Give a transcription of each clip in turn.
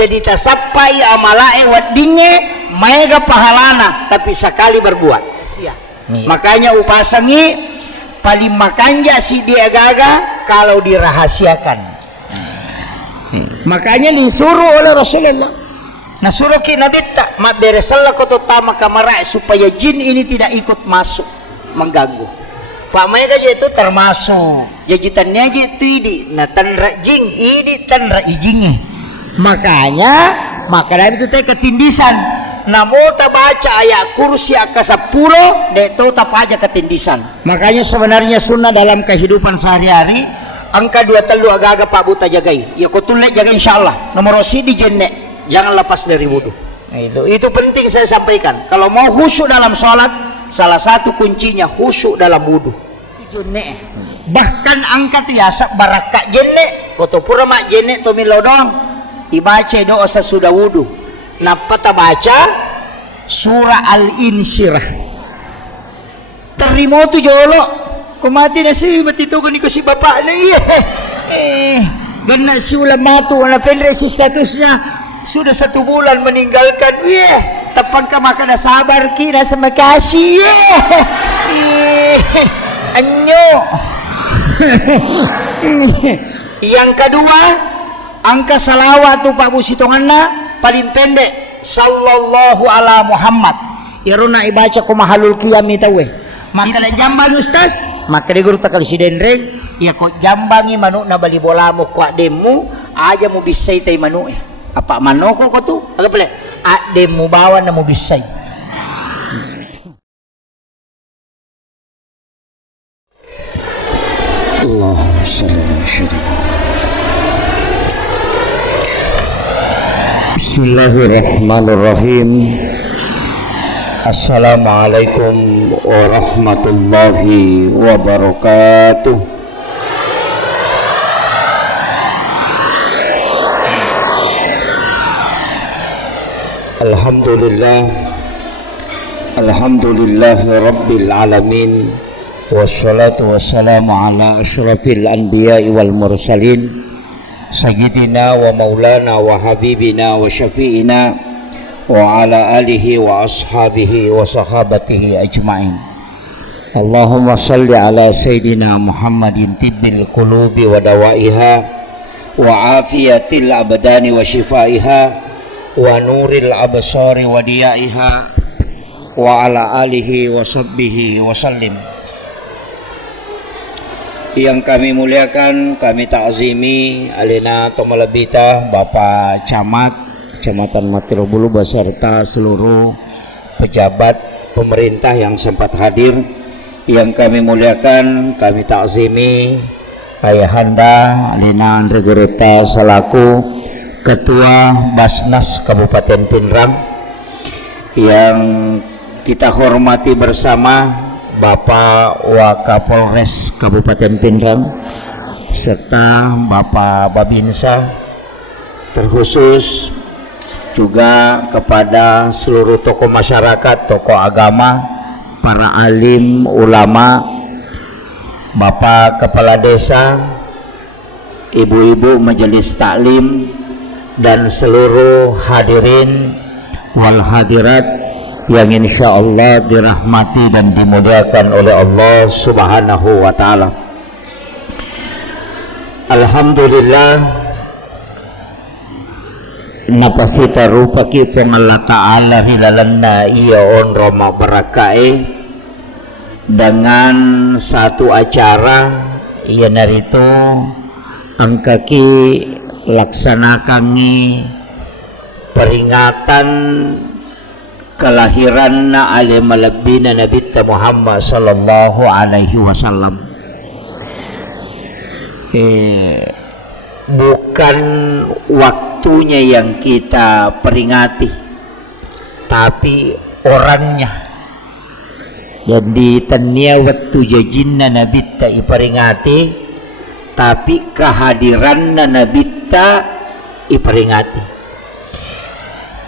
jadi tasappai amalae wadinge mega pahalana tapi sekali berbuat makanya upasangi paling makanja si dia gaga kalau dirahasiakan makanya disuruh oleh Rasulullah nasuruh ki nabi tak mak beresalah koto tama kamarai supaya jin ini tidak ikut masuk mengganggu pak mereka itu termasuk jajitannya aja itu ini nah tanra jing ini tanra ijingnya makanya itu teh ketindisan namo ta baca ayat kursi ke-10 dek to tap aja ketindisan makanya sebenarnya sunnah dalam kehidupan sehari-hari angka 2 telu agak-agak pak buta jagai ya kau tulek jaga insyaallah nomor di jenek jangan lepas dari wudu nah, itu penting saya sampaikan kalau mau khusyuk dalam sholat salah satu kuncinya khusyuk dalam wudu jenek bahkan angka tu yasak barakak jenek koto pura mak jenek to milodong dibaca doa sesudah wudu napa ta baca surah al-insyirah terima tu jolo ko mati na si matito ko ni ko si bapak na gana si ulama tu na pendre si statusnya sudah 1 bulan meninggalkan tapang ka maka na sabar ki na sa makasih anyo yang kedua angka salawat tu Pak Busitonganna paling pendek sallallahu ala Muhammad iruna ibaca ko mahalul qiyam tawe maka na jambang ustaz maka di guru takal si denreng ya ko jambangi manuk na bali bolamu ko ademu aja mo bisay tay manuk apa manoko ko tu aga pala ademu bawa na mo bisay Allahumma shalli ala sayyidina Bismillahirrahmanirrahim. Assalamualaikum warahmatullahi wabarakatuh. Alhamdulillahi rabbil alamin. Wassalatu wassalamu ala asyrafil anbiya'i wal mursalin Sayyidina wa maulana wa habibina wa syafi'ina wa ala alihi wa ashabihi wa sahabatihi ajma'in. Allahumma salli ala Sayyidina Muhammadin tibbil qulubi wa dawaiha wa afiyatil abdani wa shifaiha wa nuril absari wa diyaiha wa ala alihi wa sahbihi wa sallim. Yang kami muliakan, kami ta'zimi alina tomalabita Bapak Camat Kecamatan Matirobulu beserta seluruh pejabat pemerintah yang sempat hadir. Yang kami muliakan, kami ta'zimi Ayahanda Alina Andre Gurita selaku Ketua Basnas Kabupaten Pinrang. Yang kita hormati bersama Bapak Wakapolres Kabupaten Pinrang serta Bapak Babinsa, terkhusus juga kepada seluruh tokoh masyarakat, tokoh agama, para alim, ulama, Bapak Kepala Desa, Ibu-ibu Majelis Taklim dan seluruh hadirin wal hadirat yang insya Allah dirahmati dan dimuliakan oleh Allah Subhanahu wa Ta'ala. Alhamdulillah napasita rupaki pong Allah Ta'ala hilalanna iya on Roma barakai dengan satu acara iya narito ang kaki laksanakangi peringatan kelahiran alimalabbina Nabi Muhammad sallallahu alaihi wasallam. Bukan waktunya yang kita peringati, tapi orangnya. Jadi tania waktu jajinna Nabi iperingati, tapi kehadiran Nabi iperingati.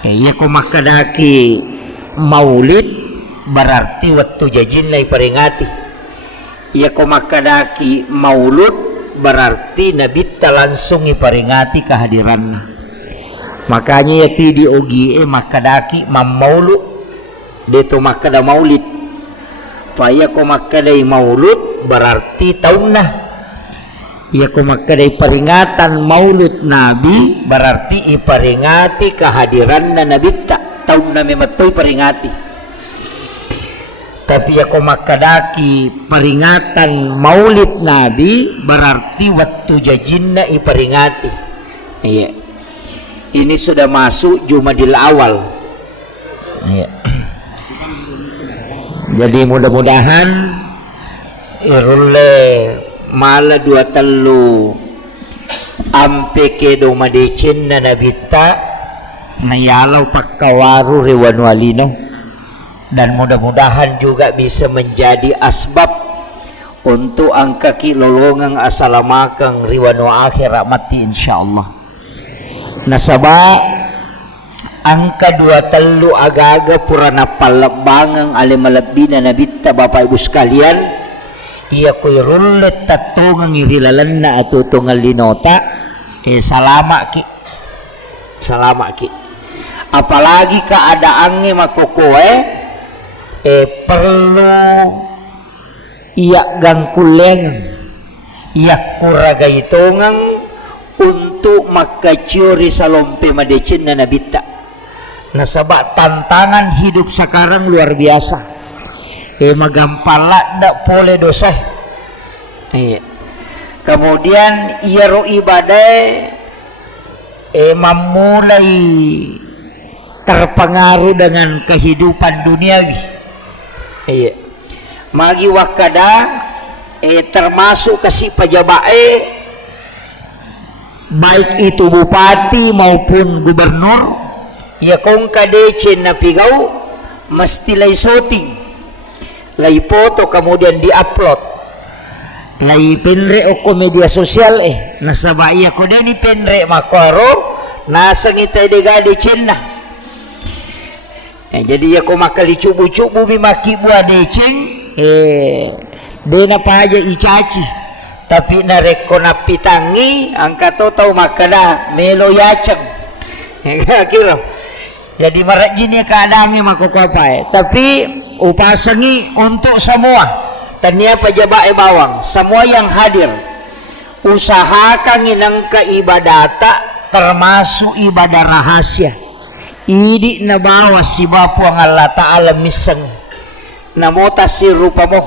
Ya kumakadaki maulid berarti waktu jajin lai peringati. Ya kumakadaki maulud berarti Nabi langsung iperingati kehadirannya. Makanya ya ti di ogi makadaki mamaulu deto makada maulid. Faya ko makadai maulud berarti tahunna. Ya ko makadai peringatan maulud Nabi berarti iperingati kehadiran Nabi tahunna mematoy peringati. Tapi ya ko makadaki peringatan maulid Nabi berarti waktu jajinna iperingati. Iya. Ini sudah masuk Jumadil Awal. Iya. Jadi mudah-mudahan irulle mala 23 ampe ke domadecin na nabita nayalau pakkawaru rewanu alino, dan mudah-mudahan juga bisa menjadi asbab untuk angka kilolongang asalamakang riwanu akhirat mati insyaallah. Nasaba angka 23 aga-aga purana palabangang alimalabina nabita Bapak Ibu sekalian, iya ko'y rulet tatungang irilalan na atutungal linota salama ki apalagi keadaannya makokoe perlu iya gangkuleng iya kuraga itongang untuk makacuri salompe madecin na nabita. Nasaba tantangan hidup sekarang luar biasa. Magampala dak pole dosa. Kemudian ia ro ibadah memulai terpengaruh dengan kehidupan duniawi. Magi wakada termasuk kasih pajabae baik itu bupati maupun gubernur. Ya kong kadecen na pigau mesti lay shooting, lay foto kemudian di-upload, lay penre o media sosial nasaba iya ko deni penre makaro nasa ngitay degadecen na. Jadi ya ko makali cubu-cubu bimaki buah deceng dena pa aja icaci, tapi nareko na pitangi angka to tau makada melo yaceng kira. Jadi marajinnya keadaannya makokopai, tapi upasangi untuk semua tania pajabae bawang semua yang hadir usahakan inangka ibadata termasuk ibadah rahasia idi na bawa si bapu ang Allah Ta'ala misang namota si rupamo.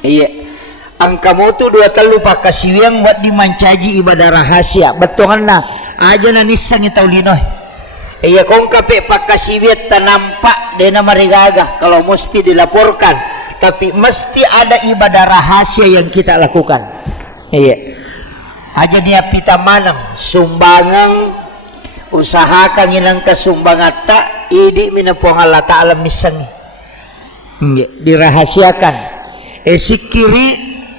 Iya ang kamu tu 23 pakasiwang buat dimancaji ibadah rahasia betongan na aja na nisang itaw linoy. Iya kong kape pakasiwit tanampak dena marigaga kalau mesti dilaporkan, tapi mesti ada ibadah rahasia yang kita lakukan. Iya aja dia pita manang sumbangan usahakan inang kesumbangata idi minapong Allah Ta'ala misangi dirahasiakan. Sikiri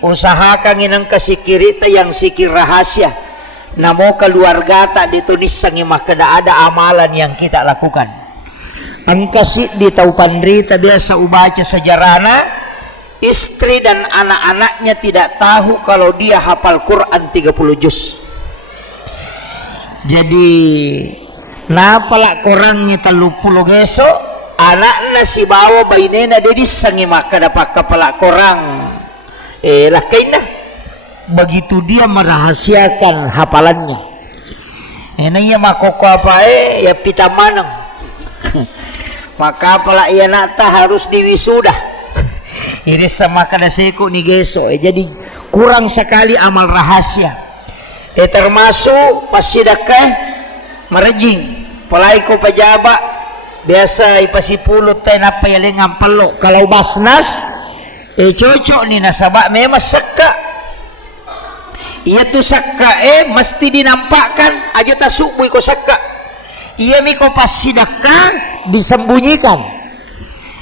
usahakan inang kesikiri yang sikir rahasia. Namo keluarga tak ditulis sangi makada ada amalan yang kita lakukan. Ang kasi di tau pandrita biasa ubaca sejarahna istri dan anak-anaknya tidak tahu kalau dia hafal Quran 30 juz. Jadi napala Qurannya 30 geso anakna si bawa bainena dedis sangi makada pakapala Quran lakaina. Begitu dia merahasiakan hafalannya ini ya makoko apa ya pita manang maka pala iya nata harus diwisuda ini sama kada seko ni geso jadi kurang sekali amal rahasia termasuk pasidakah merejing palai ko pajaba biasa ipasipulut tayo napayalingang palo kalau basnas cocok ni nasaba memang seka. Ia tu sakka mesti dinampakkan aja tasubui ko sakka. Ia miko pasidakah disembunyikan.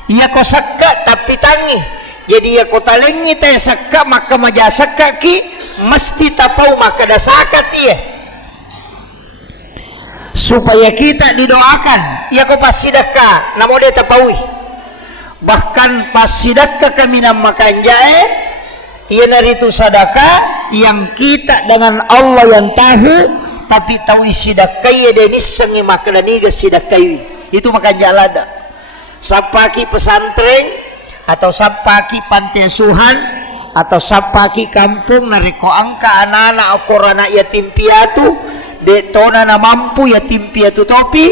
Ia ko sakka tapi tangi. Jadi ia ko talengi tay sakka maka maja sakka ki mesti tapau maka dasakat ia. Supaya kita didoakan. Ia ko pasidakah namo dia tapaui. Bahkan pasidakah kami namakan jae ia naritu sadaka yang kita dengan Allah yang tahu tapi tahu sidakai denis sangi makadaniga sidakai itu makan jalada sapaki pesantren atau sapaki panti asuhan atau sapaki kampung nareko angka anak-anak korana yatim piatu detona na mampu yatim piatu topi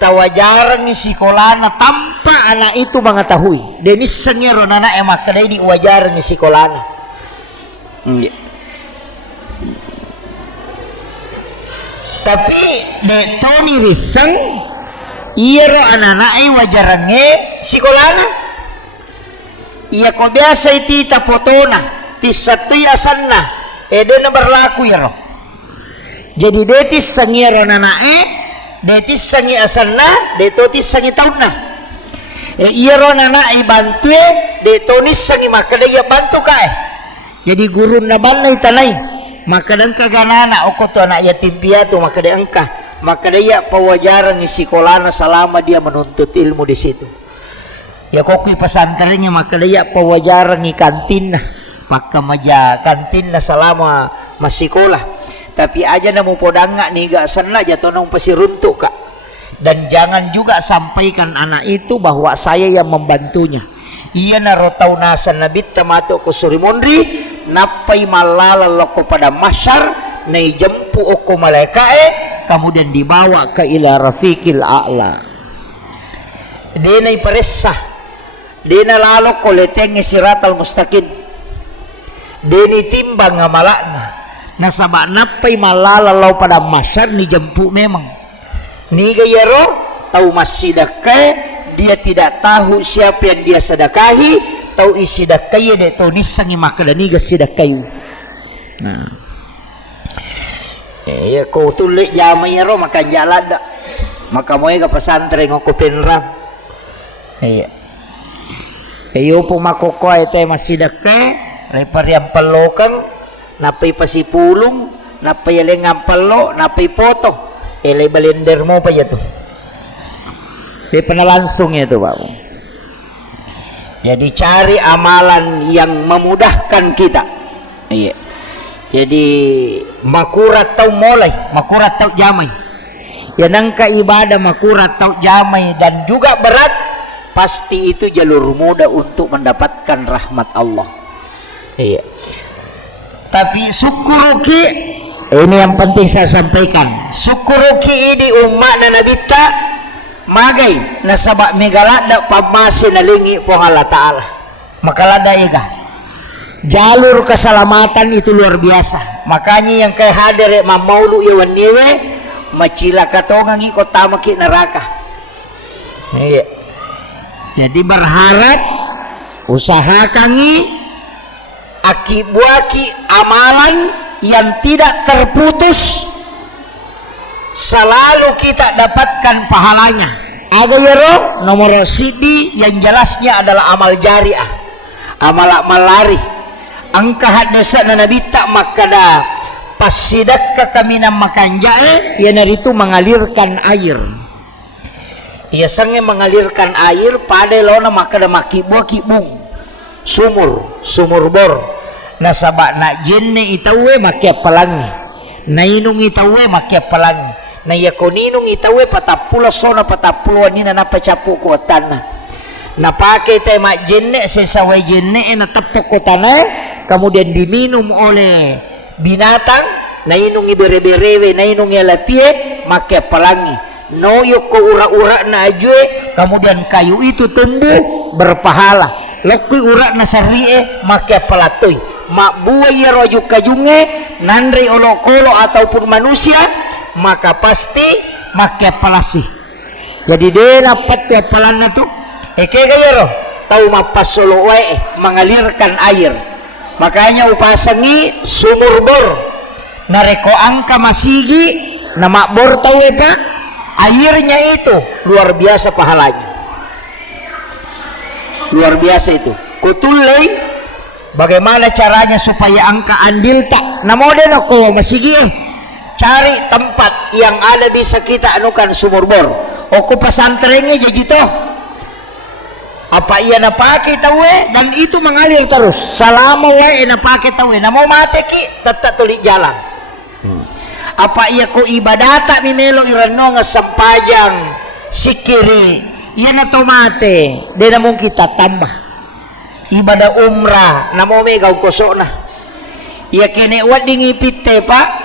tawajarang ni sikolana tanpa anak itu mengetahui denis sengero anak emak kadai di wajarang ni sikolana tapi detoni riseng iro anak-anak wajarangnya sikolana iya ko biasa iti tapotona ti satu asanna na berlaku ya roh jadi detis sangiro nanae detis sangi asanna detotis sangi taunna iya roh nanae bantue detonis sangi makadaya bantu kae jadi guru na banay tanay makadang kaganana o to anak yatim piatu makadaya angka makadaya pawajaran ni sikolana selama dia menuntut ilmu di situ ya kokoy pesantrennya makadaya pawajaran ni kantin na pakamaja kantin na selama masikolah tapi aja namu podanga nih gak sana jatuh nang pasiruntuk kak dan jangan juga sampaikan anak itu bahwa saya yang membantunya iya narotau nasa nabit tamato kusuri mondri napai malala loko pada masyar nai jempu oko malaikae kemudian dibawa ke ila rafiqil a'la dia nai peresah dia nalalo koleteng siratal mustaqim dia ni timbang ngamalakna nasaba napay malalaw pada masyar ni jempu memang ni gayaro tahu masyidakai dia tidak tahu siapa yang dia sedekahi tahu isi dakai dia tahu nisangi makadani gasidakai nah ya kau tulik jamai ro makan jalan dak maka moe ke pesantren ngoko penrang iya ayo po makoko ite masyidakai lepar yang pelokang napai pasipulung napai lengang pelo napai foto ele balender mo pa ya tuh langsung ya tuh Pak jadi cari amalan yang memudahkan kita iya jadi makurat tau mulai makurat tau jamai ya nangka ibadah makurat tau jamai dan juga berat pasti itu jalur mudah untuk mendapatkan rahmat Allah iya tapi syukuruki ini yang penting saya sampaikan syukuruki ini umat na nabita magai nasabak megalada pamasi nalingi po Allah Ta'ala makalada iga jalur keselamatan itu luar biasa makanya yang kaya hadir mamaulu iwan niwe macila katongang ikut tamaki neraka iya jadi berharap usahakangi akibuaki amalan yang tidak terputus selalu kita dapatkan pahalanya ada yero nomor sidi yang jelasnya adalah amal jariah amal lari angka hadasa na nabita makada pasidak kaminam makan jae ya naritu mengalirkan air ia sange mengalirkan air pada lona makada makibu kibung sumur bor nasaba na jenne itawe makia pelangi nainung itawe makia pelangi na yakoninung itawe patapulo sona patapulo nina napacapu ko tanah napake tay mak jenne sesawai jenne na tepuk ko tanah kemudian diminum oleh binatang nainung ibere-berewe nainung yalatie makia pelangi noyok ko ura-ura na ajue kemudian kayu itu tumbuh berpahala lekui urak nasarie makia pelatoy mak buaya rojuk kajunge nandri olokolo ataupun manusia maka pasti makia pelasi jadi dia dapat tu apalana tu gaya roh tahu mapasolo wae mengalirkan air makanya upasangi sumur bor nareko angka masigi nama bor tahu pak airnya itu luar biasa pahalanya luar biasa itu kutulai bagaimana caranya supaya angka andil tak namoden aku masigi cari tempat yang ada bisa kita anukan sumur bor aku pesantrennya jadi toh apa iya napake tawe dan itu mengalir terus selama wae napake tawe namo mate ki tetap tulik jalan apa iya ko ibadata mimelo irano nga sampajang sikiri iya na tomate de na mong kita tambah ibadah umrah na mo megaw koso na iya kene wading ipite pa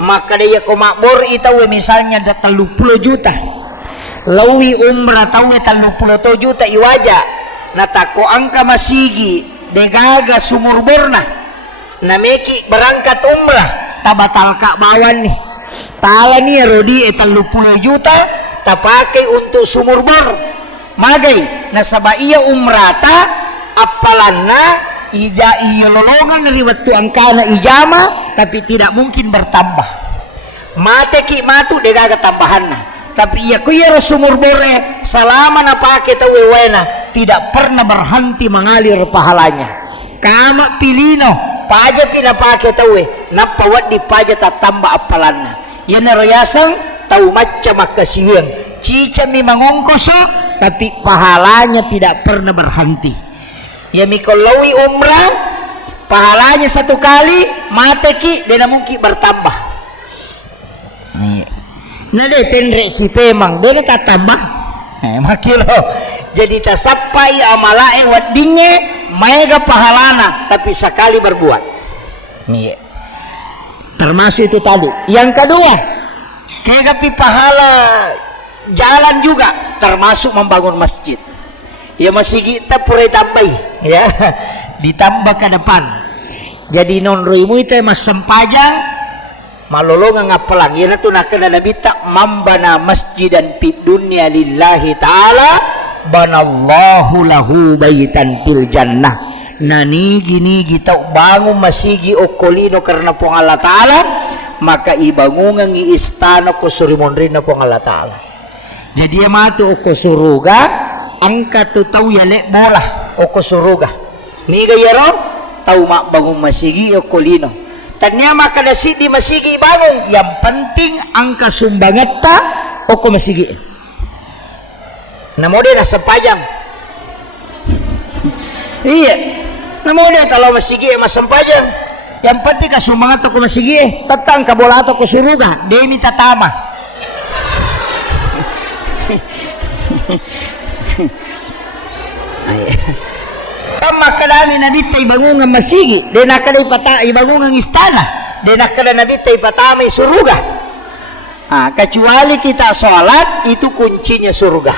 maka dia ko makbor itaw misalnya da 30 juta lawi umrah taw 30 juta iwaja natako angka masigi degaga sumurbor na meki berangkat umrah tabatal ka bawan nih tala nih rodi 30 juta tapakai untuk sumurbor magay nasaba iya umrata apalanna ida iya lolongan dari waktu angkana ijama tapi tidak mungkin bertambah mate ki matu degaga tambahan na tapi iya kuyero sumurbore selama napake tawewena tidak pernah berhenti mengalir pahalanya kama pilino paja pinapake tawe napawat di paja tatamba apalanna yan naroyasang tau macam makasiwang cica mi mangongkoso tapi pahalanya tidak pernah berhenti ya mikolawi umrah pahalanya 1 kali mateki dan mungkin bertambah nih nah deh tenre si pemang dia tatambah makilo jadi tasapai amalae wadinge mega pahalana tapi sekali berbuat nih termasuk itu tadi yang kedua kegapi pahala jalan juga termasuk membangun masjid ya masih kita pura tambahi ya ditambah ke depan jadi non ruimu itu mas sempajang malolongan ngapelang ya natu nakana nabi tak mambana masjidan fid dunya lillahi ta'ala banallahu lahu baitan fil jannah nani gini kita bangun masigi okolino karena pong Allah Ta'ala maka ibangungan i istana ko surimonrina pong Allah Ta'ala jadi matu oko suruga angka tu tau ya lek bola oko suruga ni gayaro tau mak bangun masigi okolino tanya maka nasi di masigi bangun yang penting angka sumbangata oko masigi namo dia sempajang iya namo dia kalau masigi mas sempajang yang penting ka sumbangat oko masigi tatang ka bola atau ko suruga demi tatama kama kadami nabita ibangungan masigi de nakada ipata ibangungan istana de nakada nabita ipatama suruga kecuali kita sholat itu kuncinya surga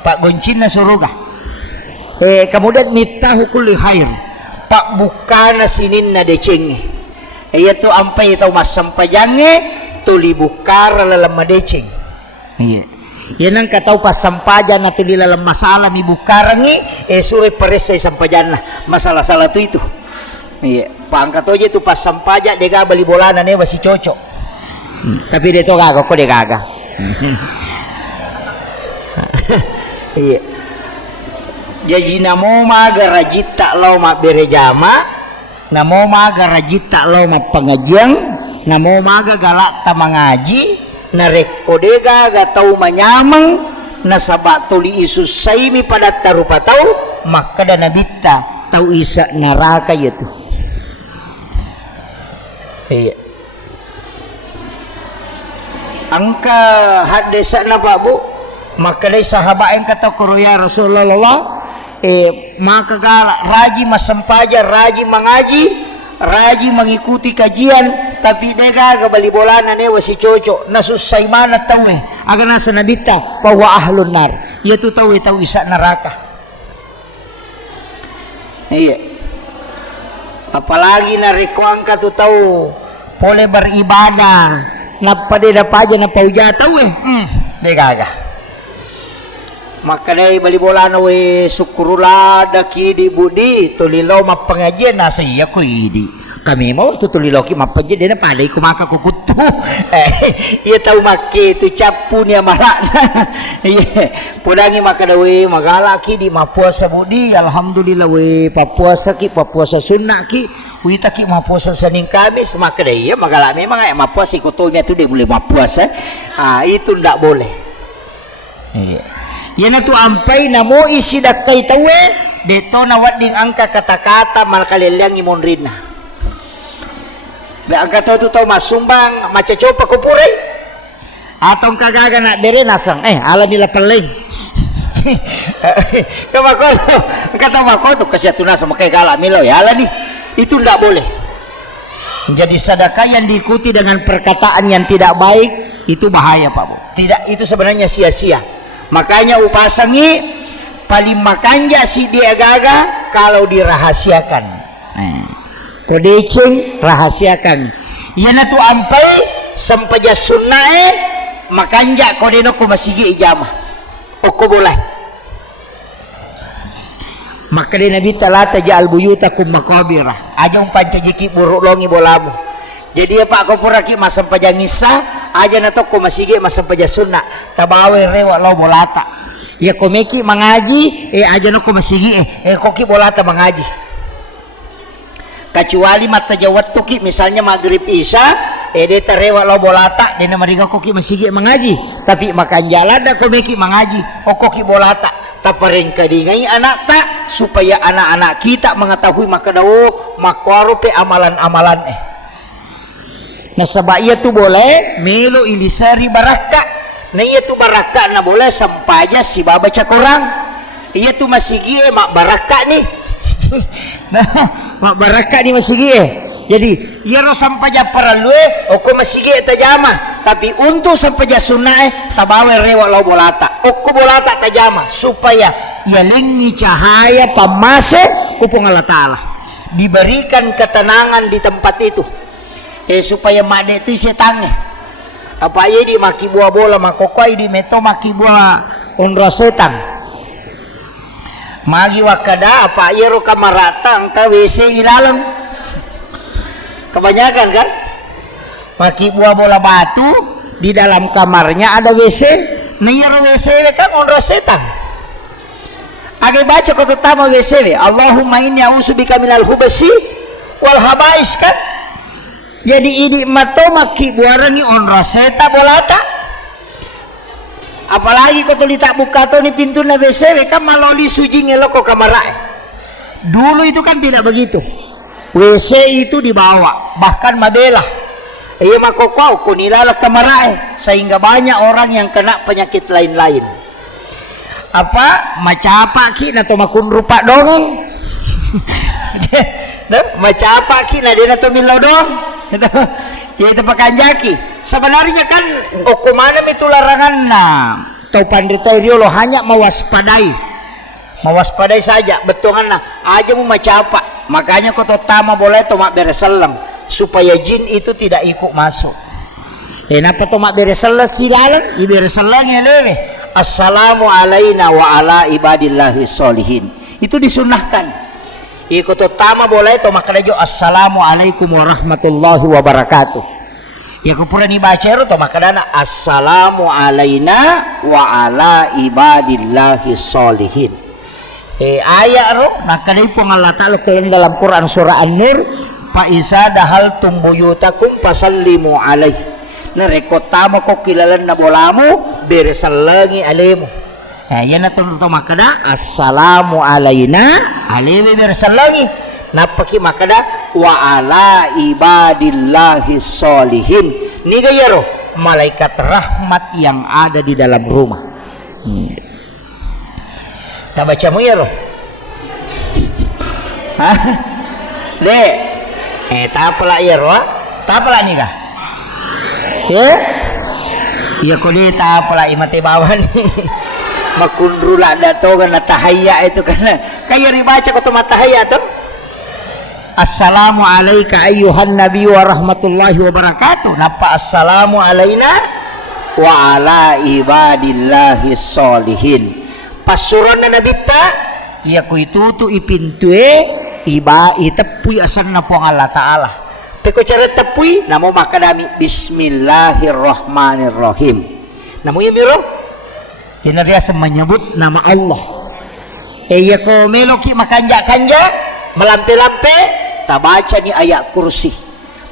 pak kuncinya surga kemudian miftahu kulli khair pak bukana sininna decenge yaitu ampai tau mas sampajange tuli bukara lalam deceng iya yan ang kataw pas sampajan na tililalang masalah mi bukarangi sure paresay sampajan na masalah-salah tu itu iya paangkat aja itu pas sampajan dega bali bolana ne wasi cocok tapi dito gaga ko de gaga iya jadi namo maga rajita law ma berejama namo maga rajita law ma pengajian namo maga galak ta mangaji na rekodega gatau manyamang na sabat tuli isus saimi pada tarupa tau maka dan nabita tau isa neraka yaitu iya angka hadesa na pak bu maka dari sahabat yang kata kuruya Rasulullah maka galak raji masampaja raji mengaji raji mengikuti kajian tapi dega bali bolana ne wasi cocok nasusay mana tawe aga nasa nabita pawa ahlun nar yaitu tawe tahu isa neraka iya apalagi nariko angka tu tahu boleh beribadah napade dapaja na pauja tawe dega aga maka dai bali bolana we syukurullah daki di budi tulilo mapengajian nasa iya ko idi kami mau tu tulilo ki mapengajian dena padai ko maka ko kutu iya tahu make tu capu nia malana iya pudangi maka dawe magala ki di mapuasa budi alhamdulillah we papuasa sunnah ki wita ki mapuasa Senin Kamis maka dai ya magala memang ay mapuasa ikotonya tu dia boleh mapuasa itu ndak boleh iya yan tu ampai namo isi dakay tawe deto na wading angka kata-kata malkalilang imonrina Angka tu tahu mas sumbang maca coba kupurai atau kagaga nak dere nasang ala nila peling kemako kata mako tu kesiatuna sama kayak galak milo ya ala nih itu tidak boleh. Jadi sedekah yang diikuti dengan perkataan yang tidak baik itu bahaya Pak Bu. Tidak, itu sebenarnya sia-sia. Makanya upasangi paling makanja si dia gaga kalau dirahasiakan. Kodecing rahasiakan. Yana tu ampai sampaja sunnae makanja kodeno ko masigi ijamah. Oko boleh. Maka di Nabi talata ja'al buyutakum maqabirah. Aja umpanca jiki buruk longi bolamu. Jadi ya Pak ko pura ki masam pajangisa aja na to ko masigi masam paja sunna. Tabawe rewa lo bolata. Ya ko meki mangaji aja no ko masigi ko ki bolata mangaji. Kecuali mata jawat tuki misalnya maghrib isya de tarewa lo bolata de na mariga ko ki masigi mangaji tapi makan jalan da ko meki mangaji ko ki bolata tapareng kadingai anak tak supaya anak-anak kita mengetahui maka dawo makwaro pe amalan-amalan nah sabab ia tu boleh melo ilisari baraka nah ia tu baraka na boleh sampaja si baba cakorang ia tu masigi mak baraka nih nah mak baraka nih masigi jadi ia ro sampaja paralue oko masigi tajama tapi untuk sampaja sunnae tabawe rewa lo bolata oko bolata tajama supaya ia lengi cahaya pamase kupung Allah Ta'ala diberikan ketenangan di tempat itu supaya made itu setange apa ye di maki buah bola makokoi di meto maki buah ondra setan magi wakada apa ye ro kamarata angka WC ilalang kebanyakan kan maki buah bola batu di dalam kamarnya ada WC nyer WC kan ondra setan age baca kau terutama WC Allahumma inni a'udzubika minal hubasi wal habais kan jadi ini mato maki buarangi onra seta bolata apalagi kau tuh tak buka tuh ni pintu na WC kan maloli suji ngelok kok kamarae dulu itu kan tidak begitu WC itu dibawa bahkan mabela iya makokau kunilala kamarae sehingga banyak orang yang kena penyakit lain-lain apa macapa ki na to makun rupa dong macapa ki na dia na to milaw dong ya itu pakanjaki sebenarnya kan kumana itu larangan nah tau pandita riolo hanya mewaspadai saja betongan nah aja mau macapa makanya kau tama boleh to mak bereselang supaya jin itu tidak ikut masuk kenapa to mak bereselang silalang ibereselang ya lewe assalamu alaina wa ala ibadillahi sholihin itu disunahkan ikut utama boleh to makanya jo assalamu alaikum warahmatullahi wabarakatuh ya kupura ni baca to makanya assalamu alaina wa ala ibadillahi sholihin ayat ro nakali po Allah Ta'ala dalam Quran surah An-Nur fa isa dahaltum buyutakum fasallimu alaihi narekotama ko kilalan na bolamu beresalangi alemu yan na to makada assalamu alaina alemi beresalangi napaki makada wa ala ibadillahi sholihin ni gayaro malaikat rahmat yang ada di dalam rumah tak baca mu ya ro le tak pala ya ro tak pala ni kah ya kulita pala imate bawan makundrula dato kan tahayya itu kan kayak ribaca ko tahayya tuh assalamu alayka ayyuhan nabi wa rahmatullahi wa barakatuh napa assalamu alaina wa ala ibadillahi sholihin pasuron na nabita ya ku itu ipintue iba itepui asan na po Allah Ta'ala peko cara tepui namo makadami bismillahirrahmanirrahim namo ya miro inariasa menyebut nama Allah ya ko meloki makanja-kanja melampe-lampe tabaca ni ayat kursi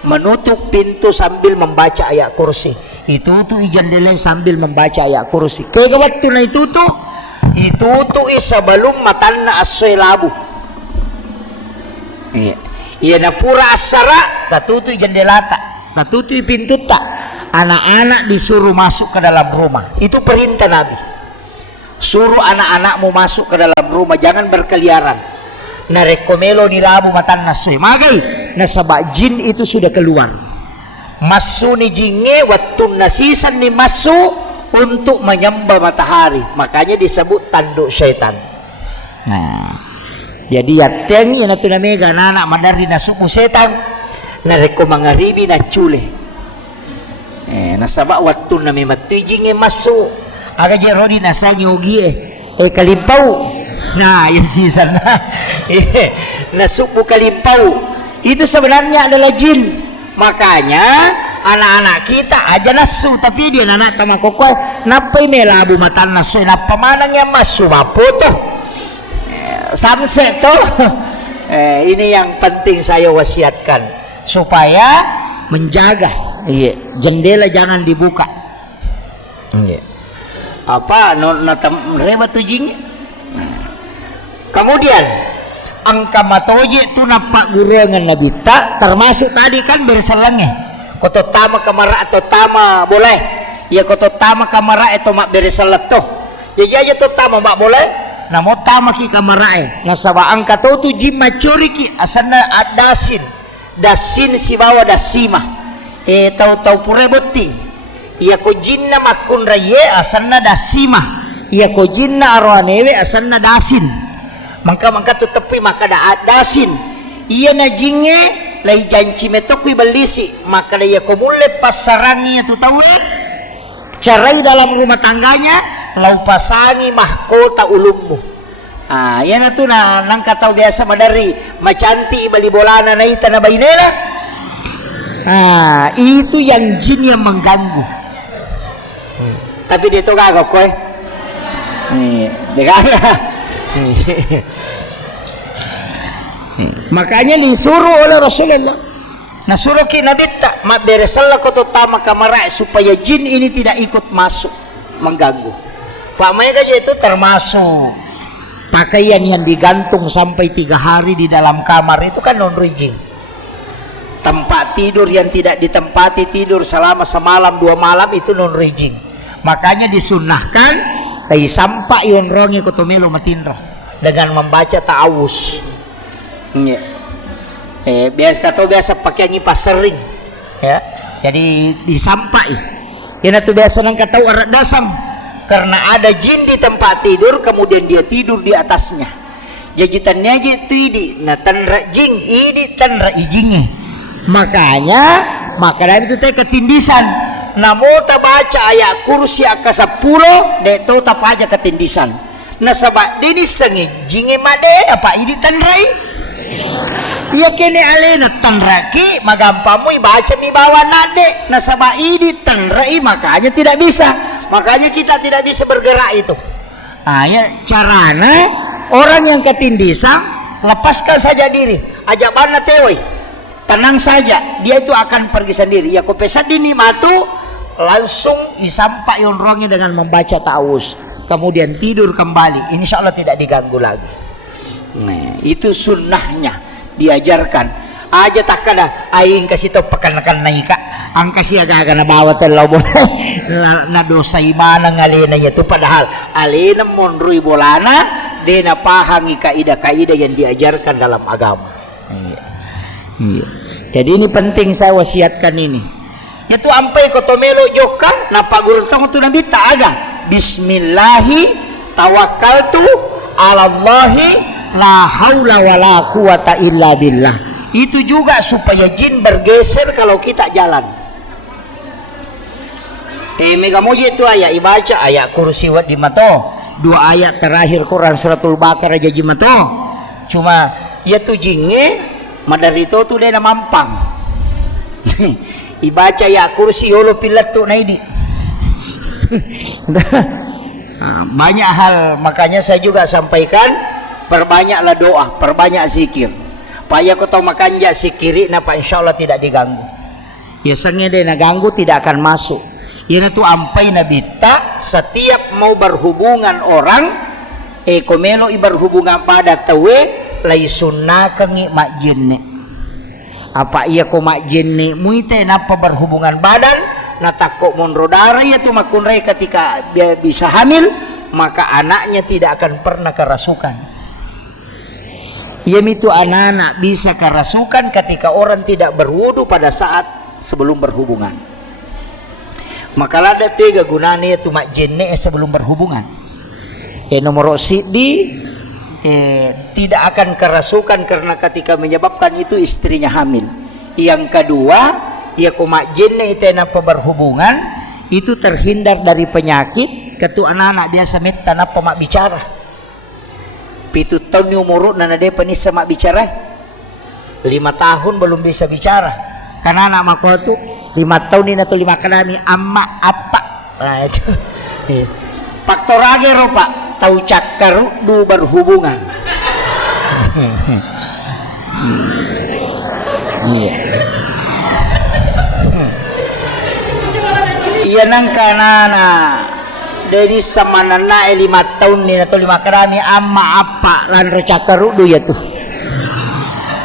menutup pintu sambil membaca ayat kursi itu tuh jendela sambil membaca ayat kursi kaya waktu na itu tuh sebelum matanna asoy labu Iya na pura asara tatutui jendela tak, tatutui pintu tak. Anak-anak disuruh masuk ke dalam rumah. Itu perintah Nabi. Suruh anak-anakmu masuk ke dalam rumah, jangan berkeliaran. Narekomelo nilabu matan nasoy. Magai nasabak jin itu sudah keluar. Masu ni jinge watun nasisan ni masu untuk menyembah matahari. Makanya disebut tanduk syaitan. Nah, jadi ya tengi na tunamega anak mandari nasuku setan. Nareko mangaribi na chule. Nasaba waktu na may matijing maso aga je rodi nasa nyogi kalimpau nah yung season na nasubo kalimpau itu sebenarnya adalah jin. Makanya anak-anak kita aja nasu tapi dia anak tama kokoy napay melabu matan nasu napamanang yang masu maputo samse to ini yang penting saya wasiatkan supaya menjaga. Iya, jendela jangan dibuka. Iya. Apa reba tujing? Kemudian angka matoje tu napak gurengan nabi tak termasuk tadi kan berselenge. Koto tama kamara atau tama boleh. Ya koto tama kamara atau mak berselet toh. Ya to tama mak boleh. Namo tama ki kamara nasaba angka tu jim macuri ki asana adasin. Dasin si bawa dasima. Tahu-tahu pure boti iya ko jinna makun raye asanna dasima iya ko jinna arwanewe asanna dasin mangka tu tepi maka da dasin iya na jinge lai janci metokui belisi maka da iya ko mulle pasarangi tu tahu carai dalam rumah tangganya lau pasangi mahkota ulummu. Yan na to na nang kataw biasa madari macanti bali bolana na ita na bainera. Itu yang jin yang mengganggu. Tapi dia tu gagok koy. Makanya disuruh oleh Rasulullah. Nasuruh ki Nabi tak mak beresalah koto tama kamara supaya jin ini tidak ikut masuk mengganggu. Pak mereka itu termasuk pakaian yang digantung sampai 3 hari di dalam kamar itu kan non rijing. Tempat tidur yang tidak ditempati tidur selama semalam 2 malam itu non rijing. Makanya disunnahkan dari sampai yon rongi kotomelo matinro dengan membaca ta'awuz. Biasa pakai nyipas sering ya. Jadi disampai. Yana tu biasa nang katau arat dasam karena ada jin di tempat tidur kemudian dia tidur di atasnya. Jajitannya aja tidi na tanra jing idi tanra ijinge. Makanya itu teh ketindisan. Namo ta baca ayat kursi aka 10 de to ta aja ketindisan. Nasaba deni sengi jinge made apa idi tanrai. Iya kene alena tanraki magampamu baca mi bawa nade nasaba idi tanrai makanya tidak bisa. Makanya kita tidak bisa bergerak itu. Ya carana orang yang ketindisan lepaskan saja diri. Ajak bana tewoi. Tenang saja, dia itu akan pergi sendiri. Ya kopesat dini matu langsung isampak yonrongi dengan membaca ta'awuz. Kemudian tidur kembali. Insya Allah tidak diganggu lagi. Nah, itu sunnahnya diajarkan. Aja tak kada aing kasih tau pakan naika. Ang kasih agak na bawa telaw boleh na dosa imana ngalena itu padahal alena monrui bolana dena pahangi kaidah-kaidah yang diajarkan dalam agama. Iya. Jadi ini penting saya wasiatkan ini. Itu ampai kotomelo joka napa guru tong tu nabi taaga. Bismillahi tawakkaltu 'alallahi la haula wala quwata illa billah. Itu juga supaya jin bergeser kalau kita jalan. Mega moji itu ayat ibaca ayat kursi wat di mato. 2 ayat terakhir Quran suratul Baqarah jadi mato. Cuma ya tu jinge madarito tu dia na mampang. Ibaca ya kursi yolo pilat tu naidi. Banyak hal makanya saya juga sampaikan perbanyaklah doa, perbanyak zikir. Paya kau tahu makan ja sikiri napa insyaallah tidak diganggu. Ya senge dia na ganggu tidak akan masuk. Ya tu ampai nabi tak setiap mau berhubungan orang komelo berhubungan pada tawe lai sunnah kengi mak jinne apa iya ko mak jenne muite napa berhubungan badan na takok monro darah ya tu makunrai ketika dia bisa hamil, maka anaknya tidak akan pernah kerasukan. Ia itu anak-anak bisa kerasukan ketika orang tidak berwudu pada saat sebelum berhubungan. Maka ada tiga gunanya tu mak jenne sebelum berhubungan. Nomor sidi tidak akan kerasukan karena ketika menyebabkan itu istrinya hamil. Yang kedua, ya kumak jenne itu napa berhubungan itu terhindar dari penyakit. Ketu anak-anak biasa minta napa mak bicara. Pitu tahun ni umur nana dia penis sama bicara. 5 tahun belum bisa bicara. Karena anak mak tu 5 tahun ini atau 5 kanami amma apa. Nah itu. Faktor lagi rupa tahu cakar du berhubungan. Iya nangka nana dari sama nana 5 tahun ni atau 5 kerami amma apa lan cakar du ya tuh.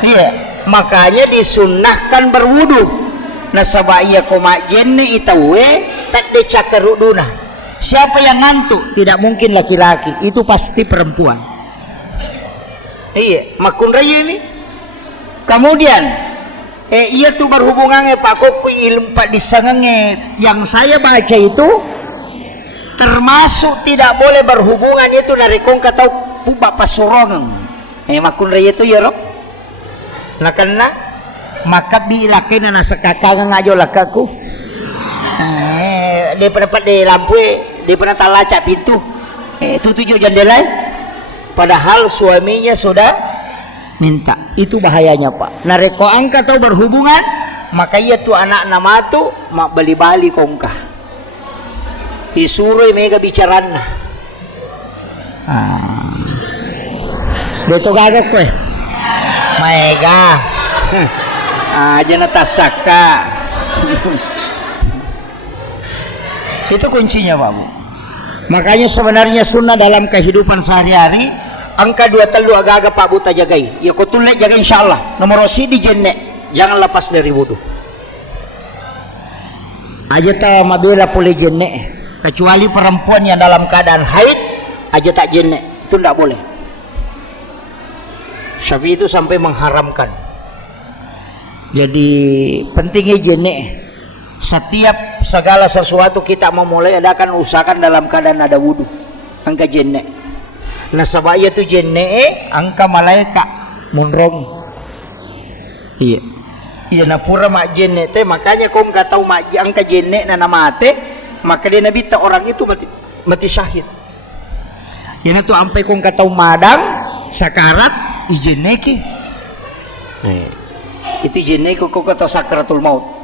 Iya makanya disunahkan berwudu. Nasaba iya koma jenne itawe tak de cakar duna. Siapa yang ngantuk? Tidak mungkin laki-laki, itu pasti perempuan. Iya, makun raya ini. Kemudian, iya tuh berhubungannya Pak Koko ilmu Pak disangannya yang saya baca itu termasuk tidak boleh berhubungan itu dari kong atau pubak pasurongan. Makun raya itu ya roh. Nah karena maka bilakin na sekakagang aja lakaku. Dia pernah di lampu, dia pernah talacak pintu, tujuh jendela. Padahal suaminya sudah minta. Itu bahayanya Pak. Nareko angka atau berhubungan, maka ia tu anak nama tu mak bali-bali kongkah. Disuruh mega bicaran. Beto gagak kowe. Mega. Aja natasaka. Itu kuncinya Pak Bu. Makanya sebenarnya sunnah dalam kehidupan sehari-hari angka 2 telu agak-agak Pak Bu tajagai. Ya kau tulek jaga insyaallah. Nomor si di jenne jangan lepas dari wudu. Aja tak mabela boleh jenne kecuali perempuan yang dalam keadaan haid aja tak jenne itu tidak boleh. Syafi'i itu sampai mengharamkan. Jadi pentingnya jenne. Setiap segala sesuatu kita memulai adakan usahakan dalam keadaan ada wudu. Angka jenne. Nah sabaya tu jenne angka malaika munrong. Iya. Iya na pura mak jenne teh makanya kau enggak tahu mak angka jenne na nama teh maka dia nabi ta orang itu mati syahid. Ya na tu ampai kau enggak tahu madang sakarat ijenne ki. Itu jenne kau kata sakaratul maut.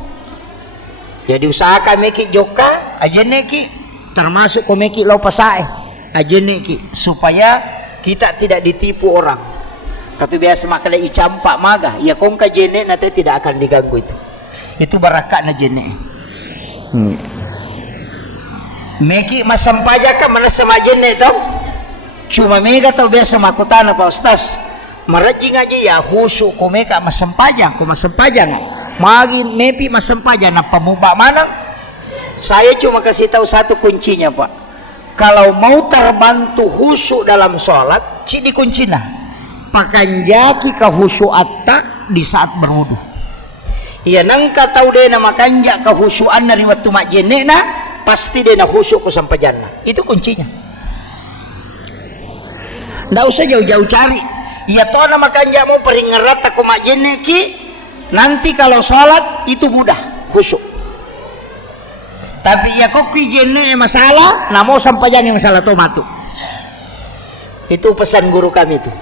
Jadi usahakan meki joka aja neki termasuk komeki lau pasae aja neki supaya kita tidak ditipu orang. Kata biasa makanya icampak maga ya kongka jene nanti tidak akan diganggu itu barakat na jene. Meki masampaja kan mana sama jene tau cuma mega tau biasa makutana Pak Ustaz merajing aja ya khusyuk komeka masampajang magin mepi masampaja na pamubak manang. Saya cuma kasih tahu satu kuncinya Pak. Kalau mau terbantu khusyuk dalam sholat, cini kuncinya pakanjaki kehusyuatta di saat berwudu. Iya nangka tahu deh nama kanja kehusyuan dari waktu mak jenena pasti dia na khusyuk ku sampajana. Itu kuncinya. Nggak usah jauh-jauh cari. Iya toh nama kanja mau peringerat aku mak jeneki. Nanti kalau sholat itu mudah khusyuk. Tapi ya kok kijene masalah, namo sampai jangan masalah tomatu. Itu pesan guru kami itu.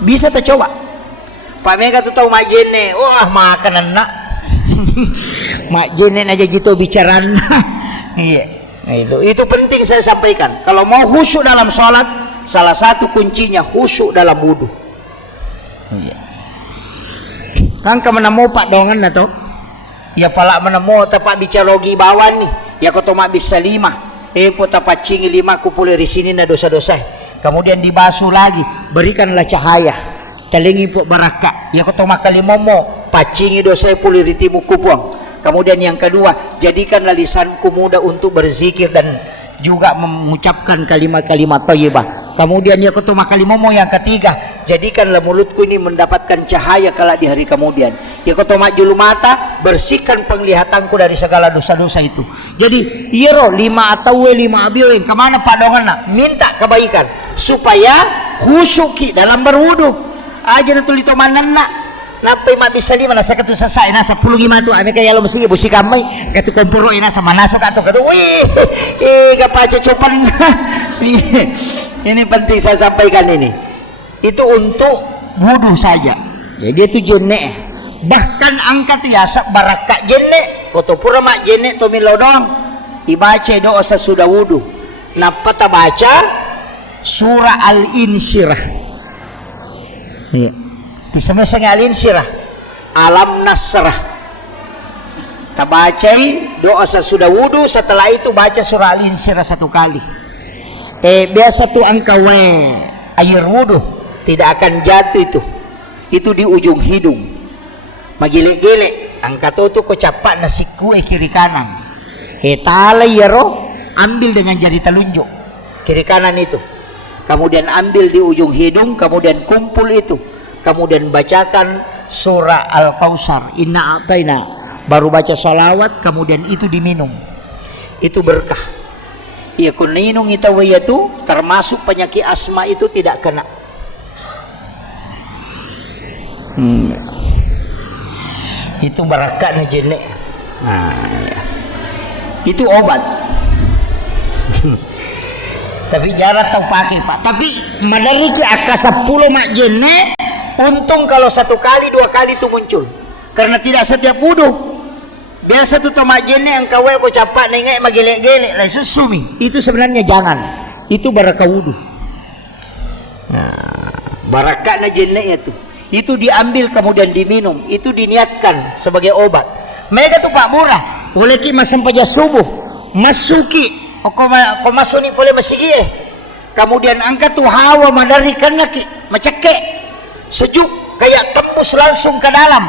Bisa tercoba. Pak Mega tuh tahu mak jene, wah makanan nak. Mak jene aja gitu bicaraan. Iya. Nah, itu penting saya sampaikan. Kalau mau khusyuk dalam sholat, salah satu kuncinya khusyuk dalam wudu. Iya. Kan menemu Pak dongan na to ya pala menemu tapak bicarogi bawan nih ya kau mak bisa 5 po tapak cingi 5 kupul dari sini na dosa-dosa kemudian dibasuh lagi berikanlah cahaya italengi po baraka ya koto makalimomo pacingi dosa puli ritimu kupuang. Kemudian yang kedua, jadikanlah lisanku mudah untuk berzikir dan juga mengucapkan kalimat-kalimat thayyibah. Kemudian ya koto makalimomo yang ketiga, jadikanlah mulutku ini mendapatkan cahaya kala di hari kemudian. Ya koto majulu mata, bersihkan penglihatanku dari segala dosa-dosa itu. Jadi yero 5 atau 5 abio yang kemana padongan minta kebaikan supaya khusyuki dalam berwudu. Aja na tulito manana. Napay mabisa lima nasa katu sa nasa 10 tu ame kaya lo mesti busi kamay katu komporo nasa manasok ato katu wih kapaca copan. Ini penting saya sampaikan ini. Itu untuk wudu saja. Jadi itu jenne. Bahkan angkat yasa baraka jenne koto pura mak jenne to milodong ibaca doa sesudah wudu. Napata baca surah Al-Insyirah. Iya. Disebut alin sirah alam nasrah tabacai doa sesudah wudu, setelah itu baca surah alin sirah 1 kali. Biasa tuh angkawe air wudu tidak akan jatuh itu di ujung hidung magilek-gelek angkat tuh kecapak nasi kue kiri kanan talay yaro ambil dengan jari telunjuk kiri kanan itu, kemudian ambil di ujung hidung, kemudian kumpul itu, kemudian bacakan surah Al-Kautsar, inna a'taina, baru baca salawat, kemudian itu diminum. Itu berkah. Ya kun ninung itawayatu termasuk penyakit asma itu tidak kena. Itu barakatnya jenne. Nah, ya. Itu obat. Tapi jarang tahu pakai Pak. Tapi madari ki aka 10 mak jenne. Untung kalau 1 kali 2 kali itu muncul, karena tidak setiap wudu. Biasa tuh tomak jene yang kawai ko capak nengai magelek-gelek lah susumi. Itu sebenarnya jangan. Itu barakah wudu. Nah, barakahnya jene itu diambil kemudian diminum. Itu diniatkan sebagai obat. Mereka tuh Pak Murah, boleh ki masam paja subuh, masuki. Ko masuni boleh masigi. Kemudian angkat tuh hawa madari kanaki, macake. Sejuk kayak tembus langsung ke dalam.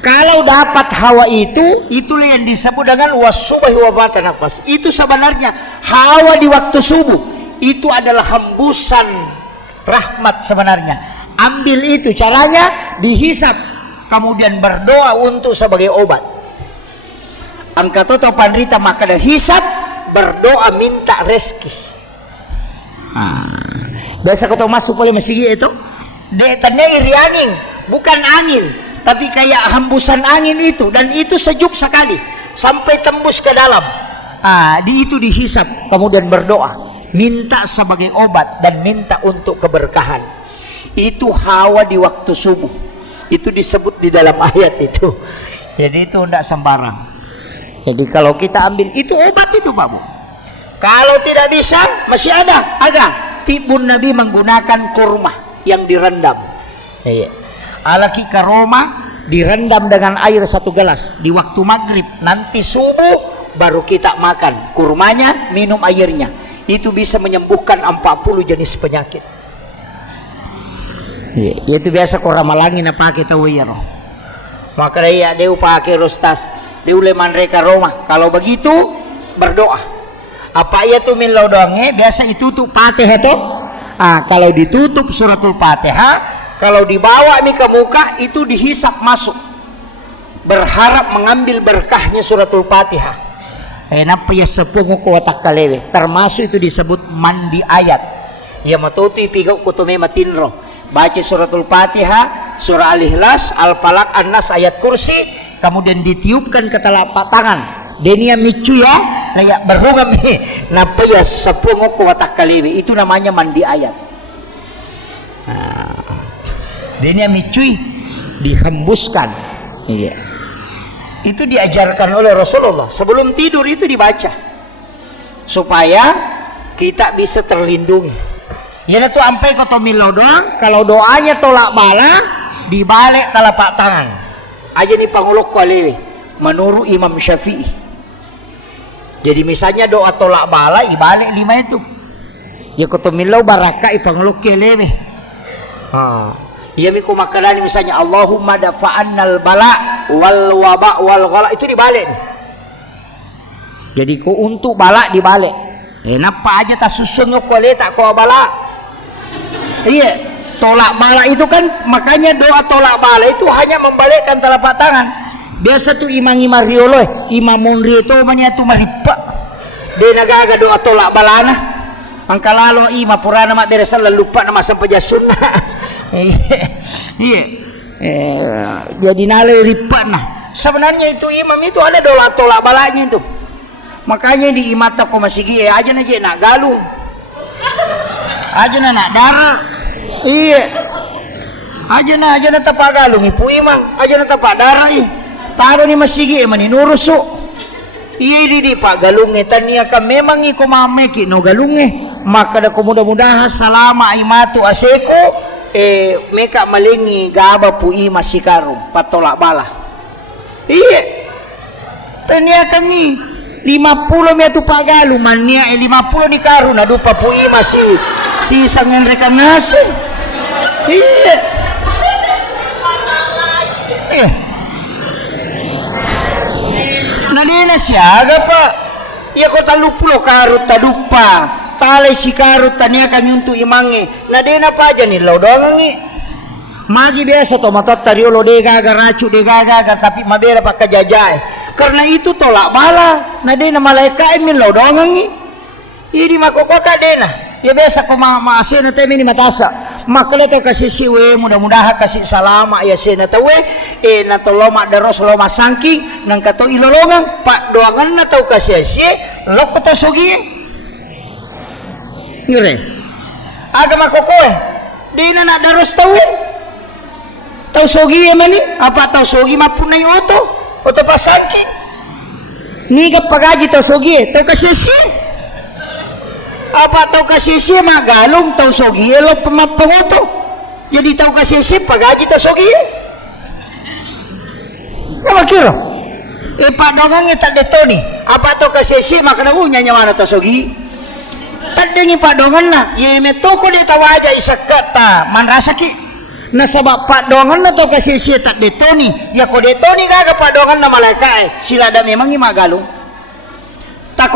Kalau dapat hawa itulah yang disebut dengan wasubahi wa bata nafas. Itu sebenarnya hawa di waktu subuh itu adalah hembusan rahmat sebenarnya. Ambil itu, caranya dihisap, kemudian berdoa untuk sebagai obat. Angkat atau panrita maka dah hisap, berdoa minta rezeki. Biasa kau masuk oleh masih itu. Detannya iri angin, bukan angin, tapi kayak hembusan angin itu, dan itu sejuk sekali sampai tembus ke dalam. Di itu dihisap, kemudian berdoa, minta sebagai obat dan minta untuk keberkahan. Itu hawa di waktu subuh. Itu disebut di dalam ayat itu. Jadi itu tidak sembarang. Jadi kalau kita ambil itu obat itu Pak Bu. Kalau tidak bisa masih ada tibun Nabi menggunakan kurma yang direndam. Alaki karoma direndam dengan air 1 gelas di waktu maghrib, nanti subuh baru kita makan kurmanya, minum airnya. Itu bisa menyembuhkan 40 jenis penyakit. Itu biasa kora malangin apa kita wiro. Maka dia pakai rostas, dia leman reka Roma. Kalau begitu berdoa. Apa ia tuh min lodonge biasa itu tuh Fatihah tuh. Kalau ditutup suratul Fatihah, kalau dibawa nih ke muka itu dihisap masuk, berharap mengambil berkahnya suratul Fatihah. Napa ya sepungu ko watak kalewe, termasuk itu disebut mandi ayat. Ya matuti pigau kutume matinro, baca suratul Fatihah, surah Al-Ikhlas, Al-Falaq, An-Nas, ayat kursi, kemudian ditiupkan ke telapak tangan. Denia micu ya, layak berhugam nih. Napa ya sepungu ko watak kalewe, itu namanya mandi ayat. Denia micui dihembuskan. Iya. Itu diajarkan oleh Rasulullah. Sebelum tidur itu dibaca supaya kita bisa terlindungi. Ya itu sampai kotomilo doang. Kalau doanya tolak bala, dibalik telapak tangan. Aja nih pangulok kualewe menurut Imam Syafi'i. Jadi misalnya doa tolak bala, ibalik 5 itu. Ya kotomilo baraka ipangulok kualewe. Iya mi kumakadani misalnya Allahumma dafa'annal bala wal waba wal ghala, itu dibalik. Jadi ku untuk bala dibalik. Napa aja tak susun ko tak ko bala. Iya, tolak bala itu kan, makanya doa tolak bala itu hanya membalikkan telapak tangan. Biasa tuh imam riolo, imam monri itu manya tuh malipa. Dia nagaga doa tolak balana. Angka lalu imam purana mak beresan lupa nama sampai sunnah. Iya. Jadi nale lipat nah. Sebenarnya itu imam itu ada doa tolak balanya itu. Makanya di imata ko masigi aja nak galung. Aja nak darah. Iya. Aja na tapak galung ipu imam, aja na tapak darah i. Taruh ni masigi mani nurusu. Iya di pak galunge tania ka memang iko mameki no galunge. Maka da ko mudah-mudahan salama imatu aseko meka malingi gaba pu ima sikarum patolak bala. Iya. Tania kanyi 50 mi atu pagalu mania 50 ni karuna dupa pu ima si sangen reka ngase. Iya. Iya. Nadena siaga pak. Ya ko 30 karut tadupa. Tale si karut tania kan untuk imange. Nadena pa aja nih lo doang ngi. Magi biasa to matot tariolo de gaga racu de gaga tapi mabera pakai jajai. Karena itu tolak bala. Nadena malaikat min lo doang ngi. Ini makoko kadena. Ya biasa ko maasena temi ni matasa. Makanya to kasih siwe mudah-mudahan kasih salama ya sena tawe na toloma daros loma sangking nang kato ilolongang pak doangan na tau kasih si loko to sogi ngire agama kokoe di na daros tawe tau sogi mani apa tau sogi mapunay oto pasangking ni pagaji tau sogi tau kasih si apa tau kasih si magalong tau sogi lo pemapangoto jadi tau kasih si pagaji tau sogi apa kira pak dongang tak detoni apa tau kasih si makna unya mana tau sogi tak dengi pak dongan na ye metoko dia tawa aja isakata man rasa ki na sabab pak dongan na tau kasih si tak detoni ya ko detoni gaga pak dongan na malaikat sila da memang i magalong tak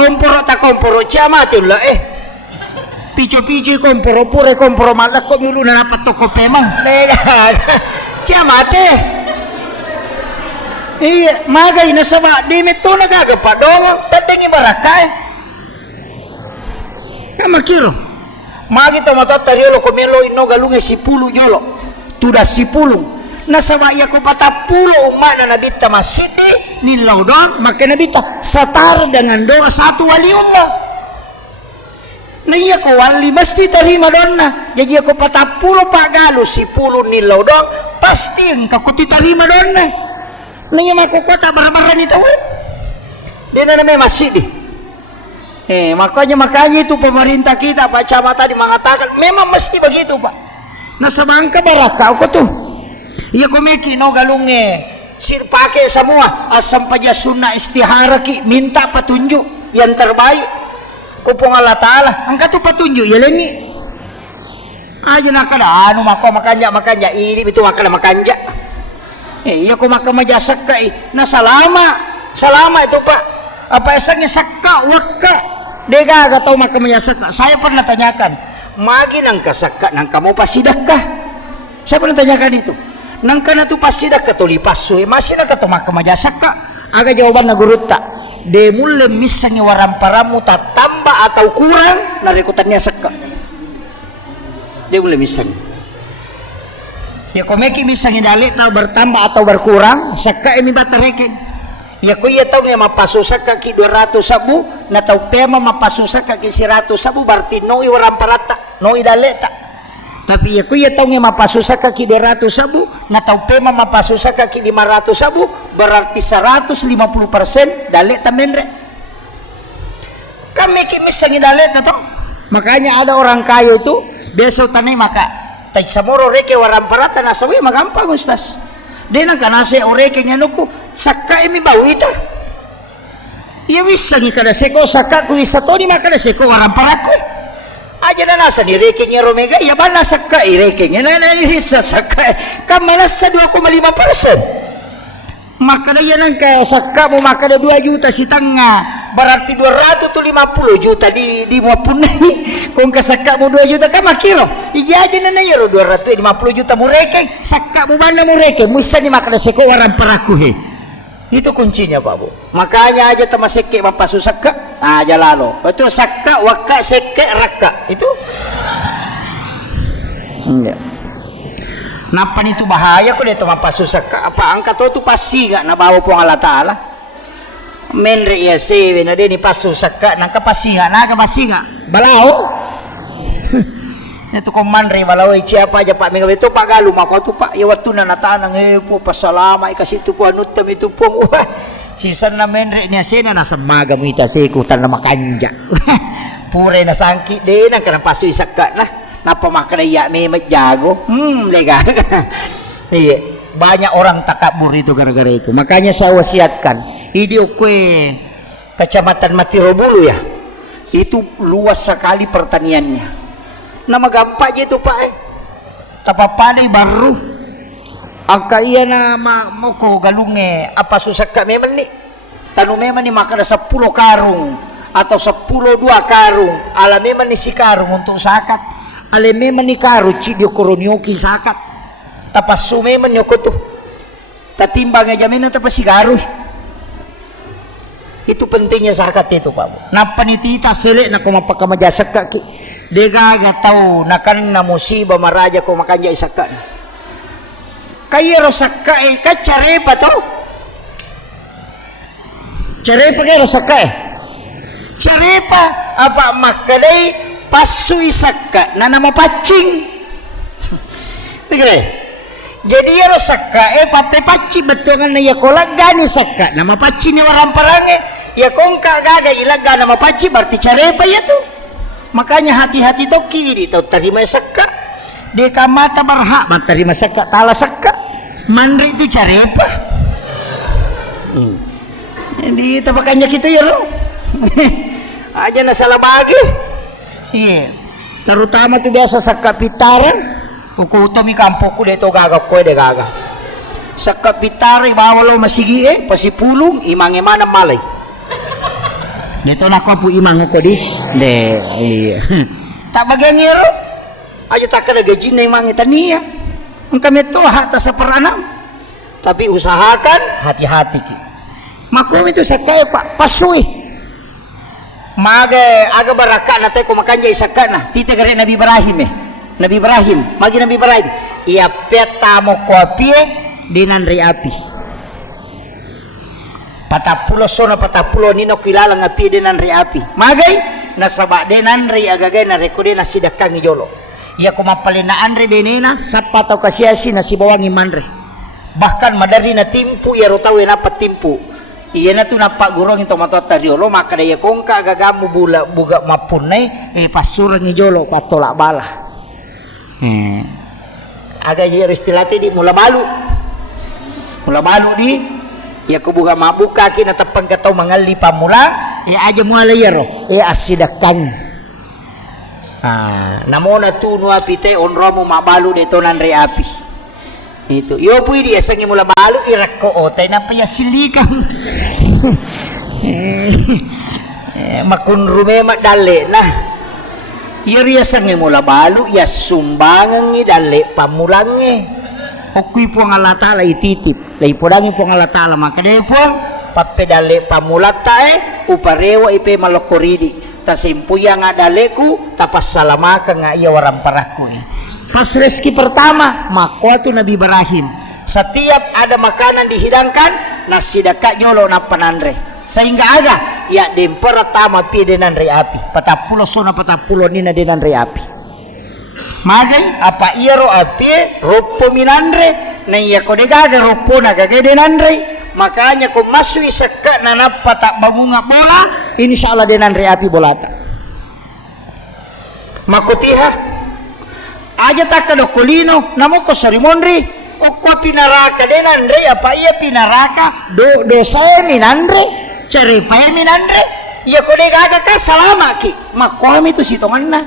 komporo ciamatin lah pico komporo pure komporo malak kok milu na dapat toko pemang ciamate iya magay na sama di meto nagagapa dong tadengi barakai kamakiro magi to matot tariolo komelo ino galunge 10 jolo tuda 10 nasama iya ko patapulo umana nabita masiti nilaw doang maka nabita satar dengan doa satu waliullah na iya ko wali mesti terima donna jadi ako patapulo pagalo si pulo nilaw dong pasti ang kakuti terima donna na iya makukota barabara nito di na namin masjid makanya itu pemerintah kita Pak Camat tadi mengatakan memang mesti begitu Pak nasa bangka baraka ako tuh iya ko meki no galunge sir pakai semua asam paja sunnah istihara ki minta petunjuk yang terbaik kupong Allah Ta'ala angka tu petunjuk ya lengi aja nakada anu makanya ini itu makanya iya ko makamaja sakka na salama itu Pak apa esangnya sakka wakka dega atau makamaya sakka saya pernah tanyakan magi nang kasakka nang kamu pasidakah saya pernah tanyakan itu nang kana tu pasidakah to lipasu masih nang kato makamaja sakka aga jawaban na gurutta de mulle misangi waramparamu tak tambah atau kurang narikutannya sekka de mulle misangi ya komeki misangi dalik tau bertambah atau berkurang sekka emi batareken ya ko iya tau nga mapasu sekka ki 200 sabu na tau pema mapasu sekka ki 100 sabu berarti no i waramparata no i daleta tapi ya ko iya tau nga mapasu sekka ki 200 sabu na tau pema mapasu sekka ki 500 sabu berarti 150% dalet tamendre kami kimis sangi dalet to makanya ada orang kaya itu besok tanay maka tay samoro reke waramparata na sawi magampang ustaz de nang kanase oreke nyanuko sakka emi bawita iya wis sangi kada seko sakka ku isatoni maka seko waramparako aja na nasa ni raking niya Romega ya ba nasa ka raking niya na nirisa sa ka kamalas sa 2,5%. Maka na yan ang saka mo maka na 2 juta si tanga berarti 250 juta di mo punay kung kasaka mo 2 juta ka makiro iya aja na yero 250 juta mo raking saka mo mana mo raking musta ni maka na seko waran paraku he. Itu kuncinya Pak Bu. Makanya aja tamaseke mampasusak ka aja lalo. Betul sakka wakka seke rakka. Itu. Enggak. Napa itu bahaya kok dia mampasusak ka apa angkat itu pasti gak nabawa po Allah Taala. Menre ya sewe na dia ni pasusak ka nang kapasihan naga pasti gak balao. Itu komandre walau siapa aja Pak Minggu itu Pak Galuh mako tu Pak ya waktu na natanang po pasalama ikasih tu po anutam itu po sisan na menre niya sena nasa maga mo ita sikutan na makanja pure na sangki din ang kanang paso isaka na napamakadaya may magjago lega iya banyak orang takabur itu gara-gara itu makanya saya wasiatkan hidup kue kecamatan Matirobulu ya itu luas sekali pertaniannya na magampa aja itu Pak tapapanay baru angka iya na mau ko galunge apa susak ka memang ni tanu memang ni maka 10 karung atau 10 2 karung ala memang ni si karung untuk sakat ala memang ni karu cidio koronyoki sakat tapas memang nyoko tuh tatimbang aja memang tapas si karu itu pentingnya zakat itu Pak. Napa nitita selek na kumapakamajasak ka ki. Degaga tau nakan na musibah maraja ko makanja isaka. Kaya rosaka ka carepa to. Carepa kaya rosaka Carepa apa makadai pasu isaka na namapacing. Tigre. Jadi ya rosaka pape paci betongan na yakola gani saka nama paci ni orang parange ya kongka gaga ilaga nama paci berarti carepa ya tuh makanya hati-hati to kiri to terima saka de kamata berhak terima saka tala saka mandri itu carepa jadi tapakannya kita ya lo aja na salah bagi iya terutama tuh biasa saka pitaran ukutami kampoku dito gagak ko de gaga sa kapitari bawalo masigi pasipulong imange mana malay dito na ko po imang ko di de tak bagangero aja tak kada gaji na imange tania ang kami to hata sa paranam tapi usahakan hati-hati ki makum itu sa kay pasui maga aga baraka na tay ko makanya isakana tite gare Nabi Ibrahim Nabi Ibrahim, magi Nabi Ibrahim, ia peta mo kopi dinan ri api. Patapulo sona patapulo nino kilala ngapi dinan ri api. Magay nasaba dinan ri agagay na rekode na sidakang ijolo. Ia kumapalinaan ri denena sapataw kasiasi na sibawang imanre. Bahkan madari na timpu ia rotawe na patimpu. Iya na tu napa gurong into matota diolo maka daya kongka agagamu bula buga mapunay pasurang ijolo patolak bala. Agak jadi istilahnya di mula balu di ya kubuka mabuka kina tapang katau mangali pamula ya aja mula yero asidakan namona tunu api te onromo mabalu de tonan re api itu yo pui dia sangi mula balu irakko otai napa ya silikang makun rumema dalle nah Iriya sangi mula balu ya sumbangan ngi dale pamulange okui po ang Allah Ta'ala ititip lay podangi po ang Allah Ta'ala maka dahil po pape dale pamulata uparewa ipe malokoridi tasimpuya nga daleku tapas salamaka nga iya warang paraku pas reski pertama makuha tu Nabi Ibrahim setiap ada makanan dihidangkan nasi daka nyolo na panandre sehingga aga ya dempera tama pi denan re api patapulo sona patapulo nina denan re api magay apa iya ro api ropo minandre na iya ko degaga ropo na gagay denandre makanya kung masui saka na napata bangunga bola insyaallah denan re api bolata makutiha aja takado kulino namo ko sarimonri o ko pinaraka denandre apa iya pinaraka do saya minandre cari paya minandre ya kode gaga ka salama ki makom itu si tonganna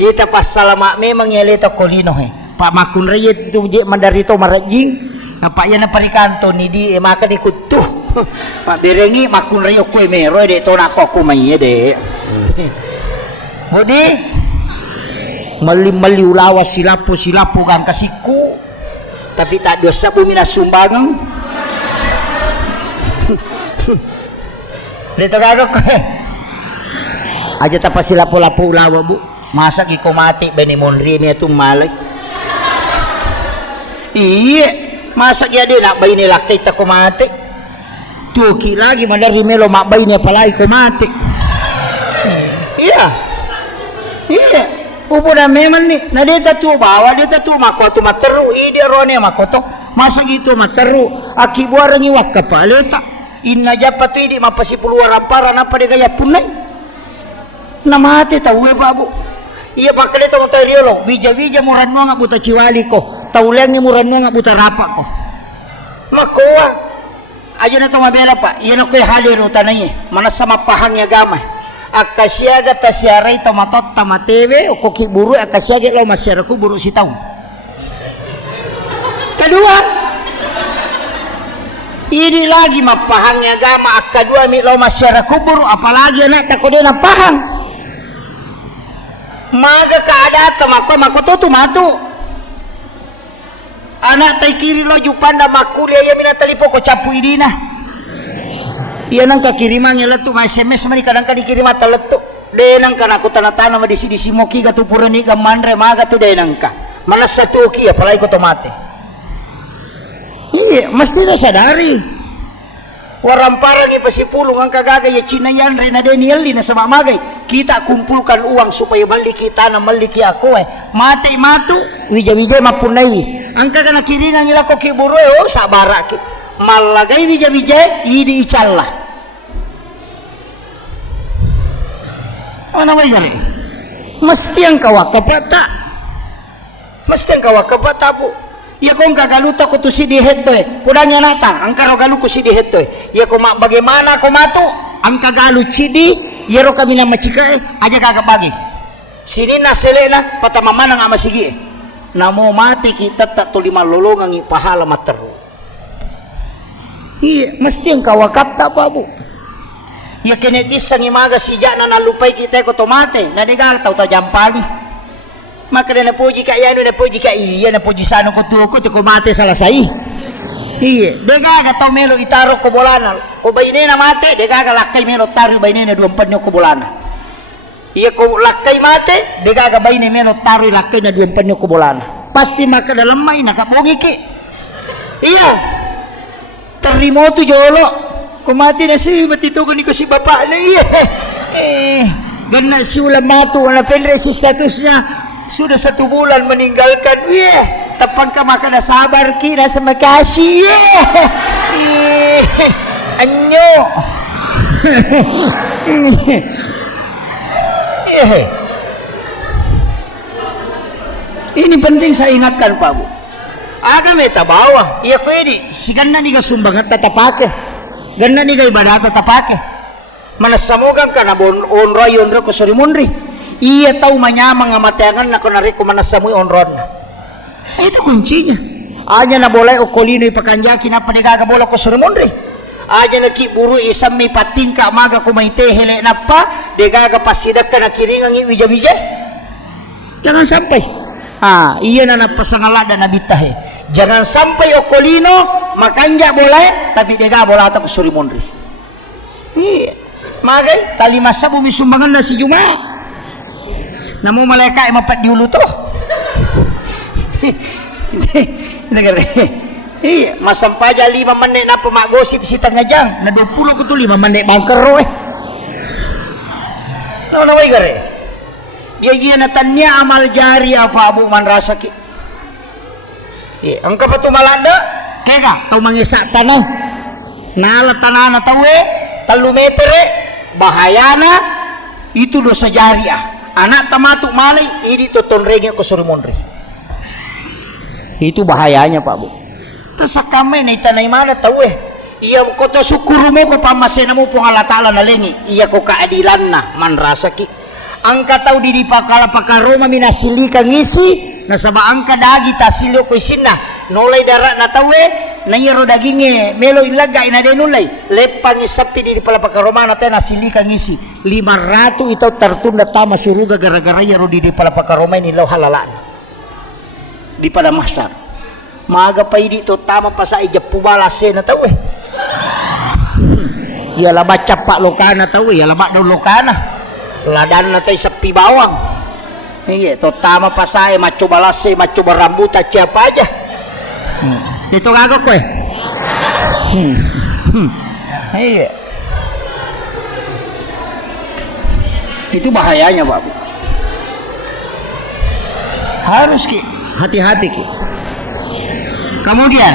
Ita pas salama memang yalita kolino Pak makun rayet itu je mandarito marajing apa yan na parikanto ni di maka di kutu Pak berengi makun rayo ko mero de to nako ko may de Mudi mali ulawas silapo kang kasiku tapi tak dosa bumina sumbangang dito gagok aja tapas silapo-lapo ulawa bu masa iko mati beni monri niya tumalay iya masa kaya din akbay nila kita kumati tuki lagi manari melo makbay niya pala iko mati iya upo na meman ni na dita tu bawa dita tu mako tu materu idi rone mako to masa gitu materu akibuarang iwak kapaleta inna japat idi mapasipuluwa rampara napa de gaya punay namate tahu babu iya bakal itu mau teriolo bija muran nga buta ciwali ko taulengi muran nga buta rapak ko makoa ayo na to mabela pa iya no kay haliru tanay mana sama pahang ya gamay akasyaga tasyaray tamatot tamatebe o kokiburu akasyaga lo masyaraku buru si taong kedua ini lagi mapahang ya gama akadua mi lo masyaraku buru apalagi anak takode na pahang maga kaadata mako to matu anak tay kiri lo jupanda makuli ya mina talipo ko capu idina iya nang kakiriman ya letu ma SMS mani kadang dikirim ata letu de nang kana ko tanatana ma disi moki ka tupurani ka mandre maga tu de nang ka malas satu ki apalagi ko tomate iya mesti dah sadari Waram parang ipasipulong ang kagagay ya Chinayan rin na Daniel na sa mamagay kita kumpulkan uang supaya balik kita na maliki ako matay matu wija mapunay ang kaga nakiringan nila ko kiburo sabara ki malagay wija idi icalla ano ba yari mesti ang kawakapata po ya kung kagaluta ko to si diheto pudanya nata ang karogalu ko si diheto ya kung bagaimana ko mato ang kagalu chidi yero kami na machika aja kagabagi sini na selena patamamana nga masigi namo mati kita tak tulima lolongang ipahala materu iya mesti ang kawakap ta pa bu ya kinetis sang imaga si jana nalupay kita ko tomate nanigal tau jampagi maka na puji ka yano na puji ka iya na puji sano ko tuko to kumate salasay iya dega taw melo itaro ko bolana ko bayne na mate dega lakay melo taro bayne na 24 nyo ko bolana iya ko lakay mate dega bayne melo taro lakay na 24 nyo ko bolana pasti maka dalam may nakabongi ki iya terremoto jolo kumati na si matito ko ni ko si bapa na iya ganna si ulam mato na penre si status niya sudah 1 bulan meninggalkan tapang ka maka nasabar kina sa makasih anyo ini penting saya ingatkan Pak Bu aga meta bawa iya ko ini si ganna ni ka sumbangat tatapake ganna ni ka ibadah tatapake manasamugang ka na onra ko surimunri iya tahu manyamang ngamateangan na kunari kumanasamoy onron na itu kuncinya aja na boleh okolino ipakanjaki na panigaga bola ko surumundri aja na kiburu isam mi patingka maga kumaite hele na pa degaga pasidak ka na kiringang iwija-wija jangan sampai iya na napasangalada na bitahe jangan sampai okolino makanja boleh tapi dega bola ta ko surumundri iya magay talimasa bumi sumbangan na si Juma namo maleka mapat diulu to iya masampaja 5 menit na pamagosip si tangajang na 20 ko to 5 menit bangkero no way gare iya na tanya amal jari apa abu man rasa ki iya ang kapatumalanda kega tau mangisak tanah nala tanah na tawe 3 meter bahayana itu dosa jariah anak tamatuk malay ini tuton regen ko surimonri itu bahayanya Pak Bu tasakame na itanay mana tahu iya ko to sukuru mo ko pamasena mo pong Allah Taala nalingi iya ko kaadilan na man rasa ki angka tahu di pakala pakaroma minasilika ngisi na sama angka dagi tasilo ko isinna nolay dara na tawe na yero daginge melo ilaga ina de nulay lepang isapi di pala pakaroma na tayo nasilika ngisi 500 ito tartunda tama suruga gara-gara yero di pala pakaroma ini law halalaan di pada mahsyar maaga pa dito tama pa sa ija pubalase na tawe ya laba capak lokana tawe ya laba daw lokana ladan na tayo sa pibawang iya to tama pa sa macho balase macho barambuta siapa aja dito gago ko iya itu bahayanya Pak. Harus ki hati-hati ki. Kemudian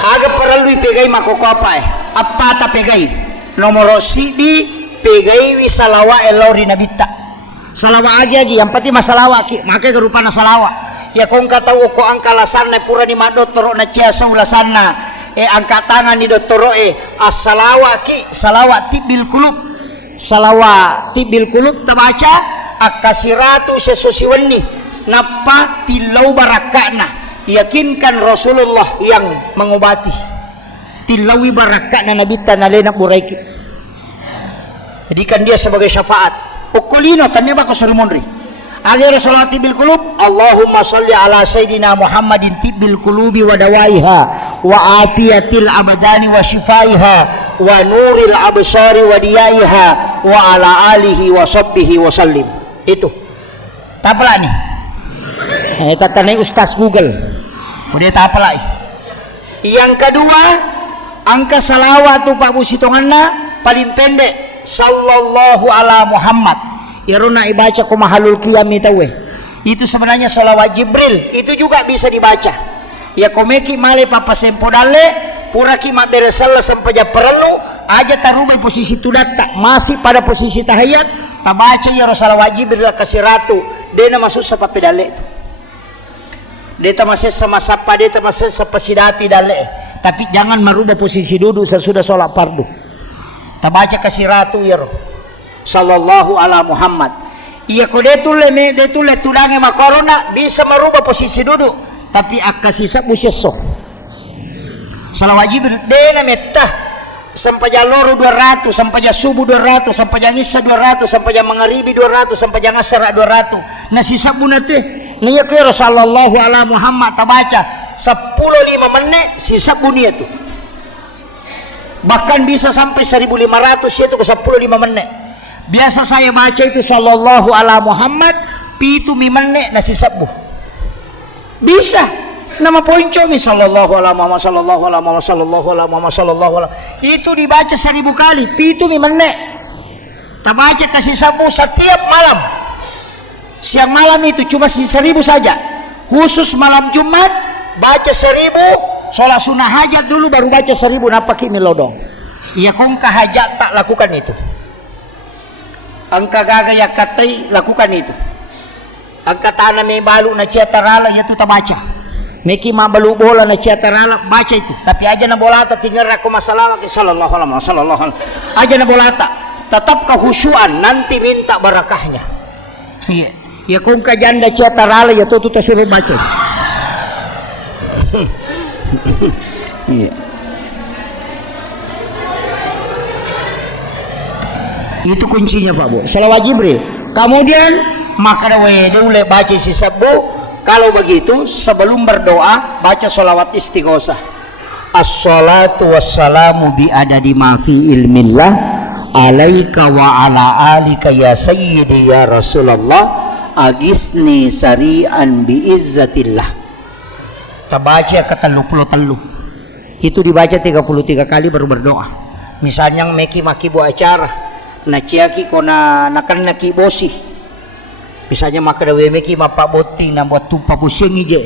agak perlu pegai makoko apa ta pegai nomor sidi pegai wi salawa elori nabita salawa agi yang pati masalawa ki make gerupana salawa ya kong kata ko angka lasanna pura di madotoro na ciasa ulasana angka tangan di dotoro as-salawa ki salawa tibil kulub salawa tibil kulub tabaca akasiratu sesusiwani napa tilau barakana yakinkan Rasulullah yang mengobati tilawi barakana nabita nalena buraiki jadikan dia sebagai syafaat ukulino tanya bako surimonri agar salawat bil qulub Allahumma sholli ala sayidina Muhammadin tibil qulubi wa dawaiha wa afiyatil abadani wa shifaiha wa nuril absari wa diyaiha wa ala alihi wa sahbihi wa sallim itu tapala nih kata nih Ustaz Google udah tapala yang kedua angka salawat tu Pak Busitonganna paling pendek sallallahu ala Muhammad yaruna ibaca kumahalul qiyam itu sebenarnya sholawat Jibril itu juga bisa dibaca ya komeki male papa sempodale pura ki maberesalla sampai ja perlu aja tarubai posisi tudata masih pada posisi tahiyat tabaca ya sholawat Jibril kasiratu dena masuk sapa pedale itu deta masih sama sapa deta masih sapa sidapi dale tapi jangan merubah posisi duduk sesudah sholat fardu tabaca kasiratu ya sallallahu ala Muhammad iya ko detule tudange makorona bisa merubah posisi duduk tapi akasisa buseso salawat Jibril dena metah sampai jaloro 200 sampai subuh 200 sampai isya 200 sampai magharibi 200 sampai asar 200 nah sisa buna teh nya ko sallallahu ala Muhammad tabaca 10 5 menit sisa bunia tuh bahkan bisa sampai 1500 yaitu ke 10 5 menit biasa saya baca itu sallallahu ala Muhammad pitu menit nasi sabuh bisa nama poinco mi sallallahu ala Muhammad sallallahu ala Muhammad sallallahu ala Muhammad sallallahu ala itu dibaca 1000 kali pitu menit tak baca kasih sabuh setiap malam siang malam itu cuma 1000 saja khusus malam Jumat baca 1000 sholat sunnah hajat dulu baru baca 1000 napaki milodong iya kongka hajat tak lakukan itu angka gagaya katai lakukan itu angka tanah me balu na ciatarala yaitu tak baca meki ma balu bola na ciatarala baca itu tapi aja na bolata tinggal aku masalah ke sallallahu alaihi wasallam aja na bolata tetap kehusuan nanti minta barakahnya iya ya kongka janda ciatarala ya tu suruh baca iya. Itu kuncinya Pak Bu salawat Jibril kemudian maka dulu baca si sabu kalau begitu sebelum berdoa baca salawat istighosah as-salatu wassalamu bi adadi ma fi ilmillah alaika wa ala alika ya sayyidi ya Rasulullah agisni sari'an bi izzatillah tabaca ke 33 itu dibaca 33 kali baru berdoa misalnya meki maki bu acara na ciaki kona nakan naki bosi misalnya maka dawe meki mapa boti na buat tupa pusing ije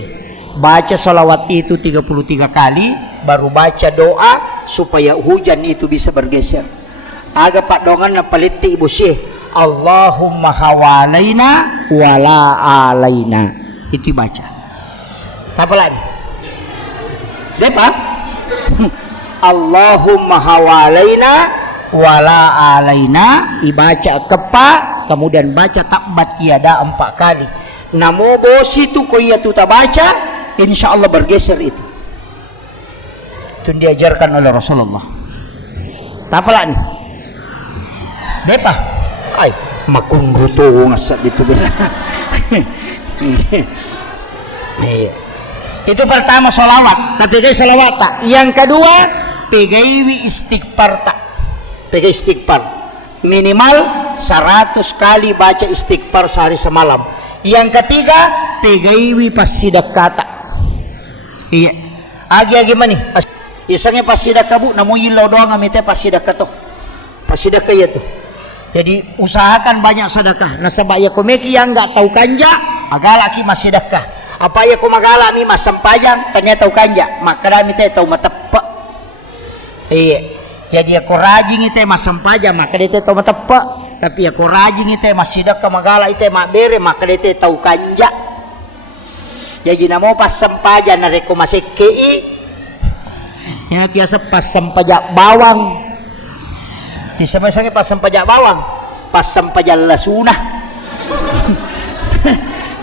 baca salawat itu 33 kali baru baca doa supaya hujan itu bisa bergeser aga pak dongan na paliti ibu syekh Allahumma hawalaina wala alaina itu baca tapalan depa Allahumma hawalaina wala alaina ibaca kepa kemudian baca takbat yada 4 kali. Namo bosi tu ko iya tu tak baca, insya Allah bergeser itu. Itu diajarkan oleh Rasulullah. Tak apalah nih. Depa, ay makunruto ngasat itu bela. Iya. Itu pertama solawat. Tapi guys solawat tak. Yang kedua pegaiwi istighfar tak. Pegai istighfar. Minimal 100 kali baca istighfar sehari semalam. Yang ketiga pegaiwi pasidakah tak. Iya. Agi-agi mana nih? Isangnya pasidakah bu. Namun ilau doang amite pasidakah tuh. Pasidakah ya tuh. Jadi usahakan banyak sedekah. Nasabak ya komeki yang enggak tahu kanja, agalaki masidakah. Apa ya ko magala mi masampajang ternyata tahu kanja, maka dami teh tahu matepa. Iya. Jadi aku rajin ite masampajang maka dia tahu matepa. Tapi aku rajin ite masidakah magala ite mak bere maka dia tahu kanja. Jadi namo pas sampajang na reko masekei. Yang tiasa pas sampajak bawang. Di sama-sama pas sampajak bawang, pas sampajak lasunah.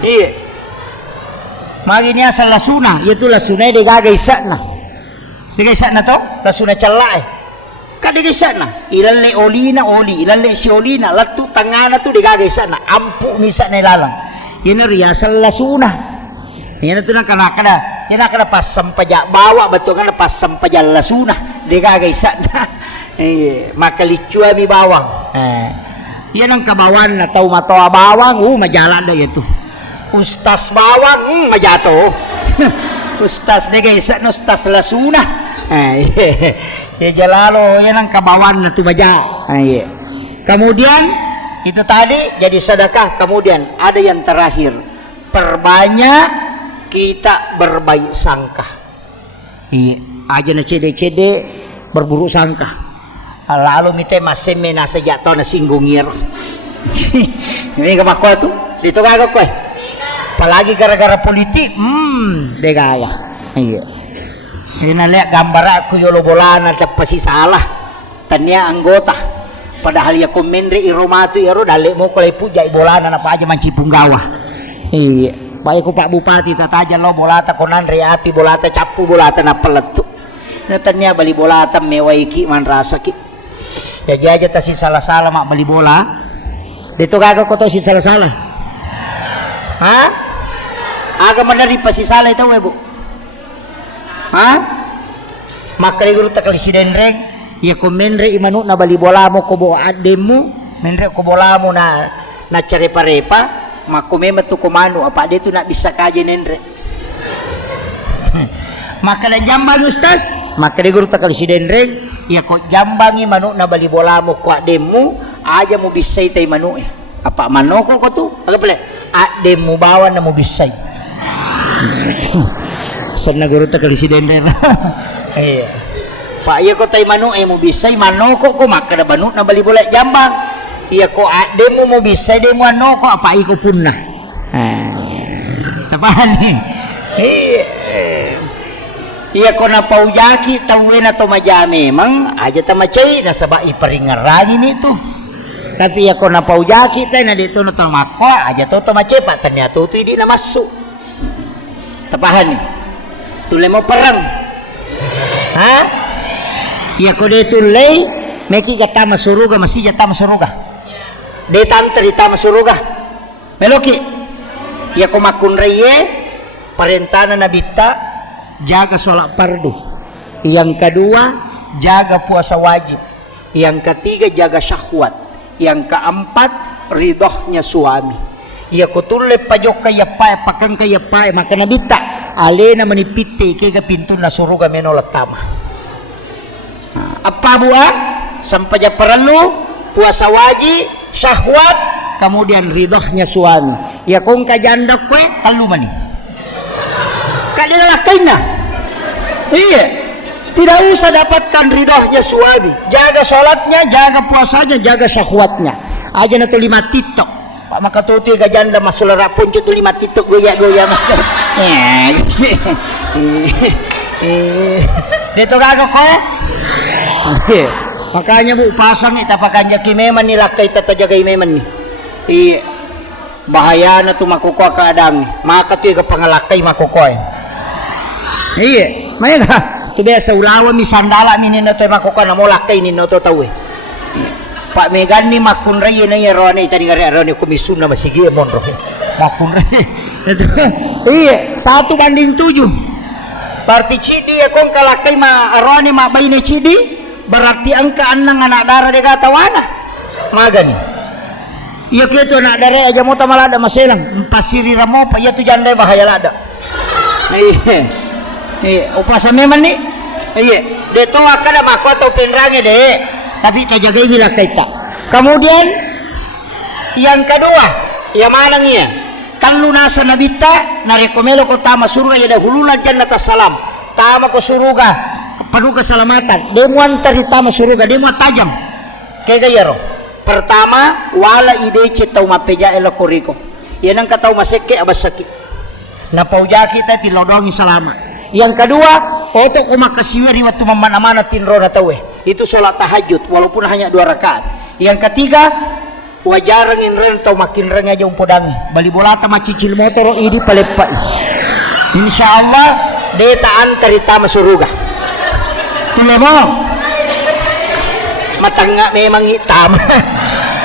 Iya. Magi ni asal lasuna, yaitu lasuna dia gagai sana. Dia sana to, lasuna celai. Kan dia sana. Ilalle olina oli, ilalle si olina, latu tangana tu dia gagai sana. Ampu ni sana lalang. Ini riasal lasuna. Ini tu nak kada. Ini nak kada pas sampajak bawa betul kan pas sampajak lasuna. Dia gagai sana. Maka licua mi bawang. Yan ang kabawan na tau matoa bawang, majalan dah itu. Ustas bawang, majato. Ustas de guys, ustas lasuna. Ya jalalo, yan ang kabawan na tu maja. Kemudian itu tadi jadi sedekah. Kemudian ada yang terakhir, perbanyak kita berbaik sangka. Aja na cede-cede berburuk sangka. Lalu mite masih mena sejak tahun singgungir. Ini kemakwa tuh, dito kagak koy. Apalagi gara-gara politik, degaya. Iya. Ini lihat gambar aku yolo bolan atau pasti salah. Tanya anggota. Padahal ya komendri iromatu iro dalek mo kolay puja ibolanan apa aja mancipung gawah. Iya. Pak Bupati tataja lo bolata konan re api bolata capu bolata na peletu. Tanya bali bolata mewaiki man rasa ki. Jadi aja tak si salah-salah mak beli bola. Dito kagak kau tahu si salah-salah. Hah? Agak meneri pas si salah itu bu. Hah? Maka guru tak kali si denreng. Ya ko menre imanu na bali bola mo ko bo ademu. Menre ko bola mo na carepa-repa. Mako memet tu ko manu apa dia tu nak bisa kaje nenre. Maka na jambang ustaz, maka dia guru tak kali si denreng, ya kok jambangi manuk na bali bola mo ko ademu, aja mo bisay tay manuk Apa manoko ko tu? Agak pala, ademu bawa na mo bisay. San na guru tak kali si denreng. Iya. Pak iya ko tay manuk mo bisay manoko ko maka na manuk na bali bola jambang. Iya ko ademu mo bisay demo manoko apa iko punna. Tapahan ni. Iya ko na paujaki tawin na tumaja memang aja tamacay nasaba iparingarani nito. Tapi ako na paujaki tayo na dito na tamakwa aja to tamacay pa tanya to di na masuk. Tapahan ni. Tulay mo perang. Ha? Iya ko dito lay meki kata masuruga masih jata masuruga. De tantrita masuruga. Meloki. Iya ko makunreye parentana na bita jaga sholat fardu. Yang kedua jaga puasa wajib. Yang ketiga jaga syahwat. Yang keempat ridhonya suami. Ya kutule pajok kaya pae pakang kaya pae maka nabita alena menipite kega pintu na suruga menolat tama. Apa buat sampai perlu puasa wajib, syahwat, kemudian ridhonya suami. Ya kung kajanda kue kalu mani. Kalian kaina. Iya. Tidak usah dapatkan ridhonya suami. Jaga sholatnya, jaga puasanya, jaga syahwatnya. Aja na to 5 titok. Pak maka tuti gajanda masulera puncut 5 titok goya-goya maka. Dito gago ko. Makanya bu pasang ita pakanya kimeman nila kay tatajaga imeman ni. bahaya na tumakuko ka adang maka tu ka pangalakay makukoy may nga tu biasa ulawan mi sandala mi nino to makuko na mo lakay nino to tawe pak megan ni makunray na yerone tadi rone komisyon na masigi monro makunray satu banding 7 berarti cidi akong kalakay ma arone ma bayne cidi berarti angka anang anak darah de katawana magani iya gitu nak dari aja mau tamal ada maselang pasiri ramo pa iya tu jandai bahaya lada upasa memang ni de to akada mako atau penrange de tapi terjaga bila kaita kemudian yang kedua yang mana nya tallu nasa nabita narekomelo ko tama surga ya dahululan jannata salam tama ko surga penuh keselamatan demuan tama surga demuan tajam kayak gayaro pertama wala ide citau mapeja elo koriko yan ang katau maseke abasaki na pauja kita tilodongi selama yang kedua oto kumakasiwiri waktu mamana-mana tinro na tawe itu sholat tahajud walaupun hanya 2 rakaat yang ketiga wajarangin ren tau makin ren aja umpodangi bali bolata macicil motor idi palepai insyaallah deta antari tama suruga tulemo matanga memang hitam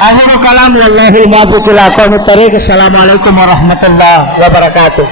akhirul kalam wallahul muwaffiq ila aqwamit thariq. Assalamualaikum warahmatullahi wabarakatuh.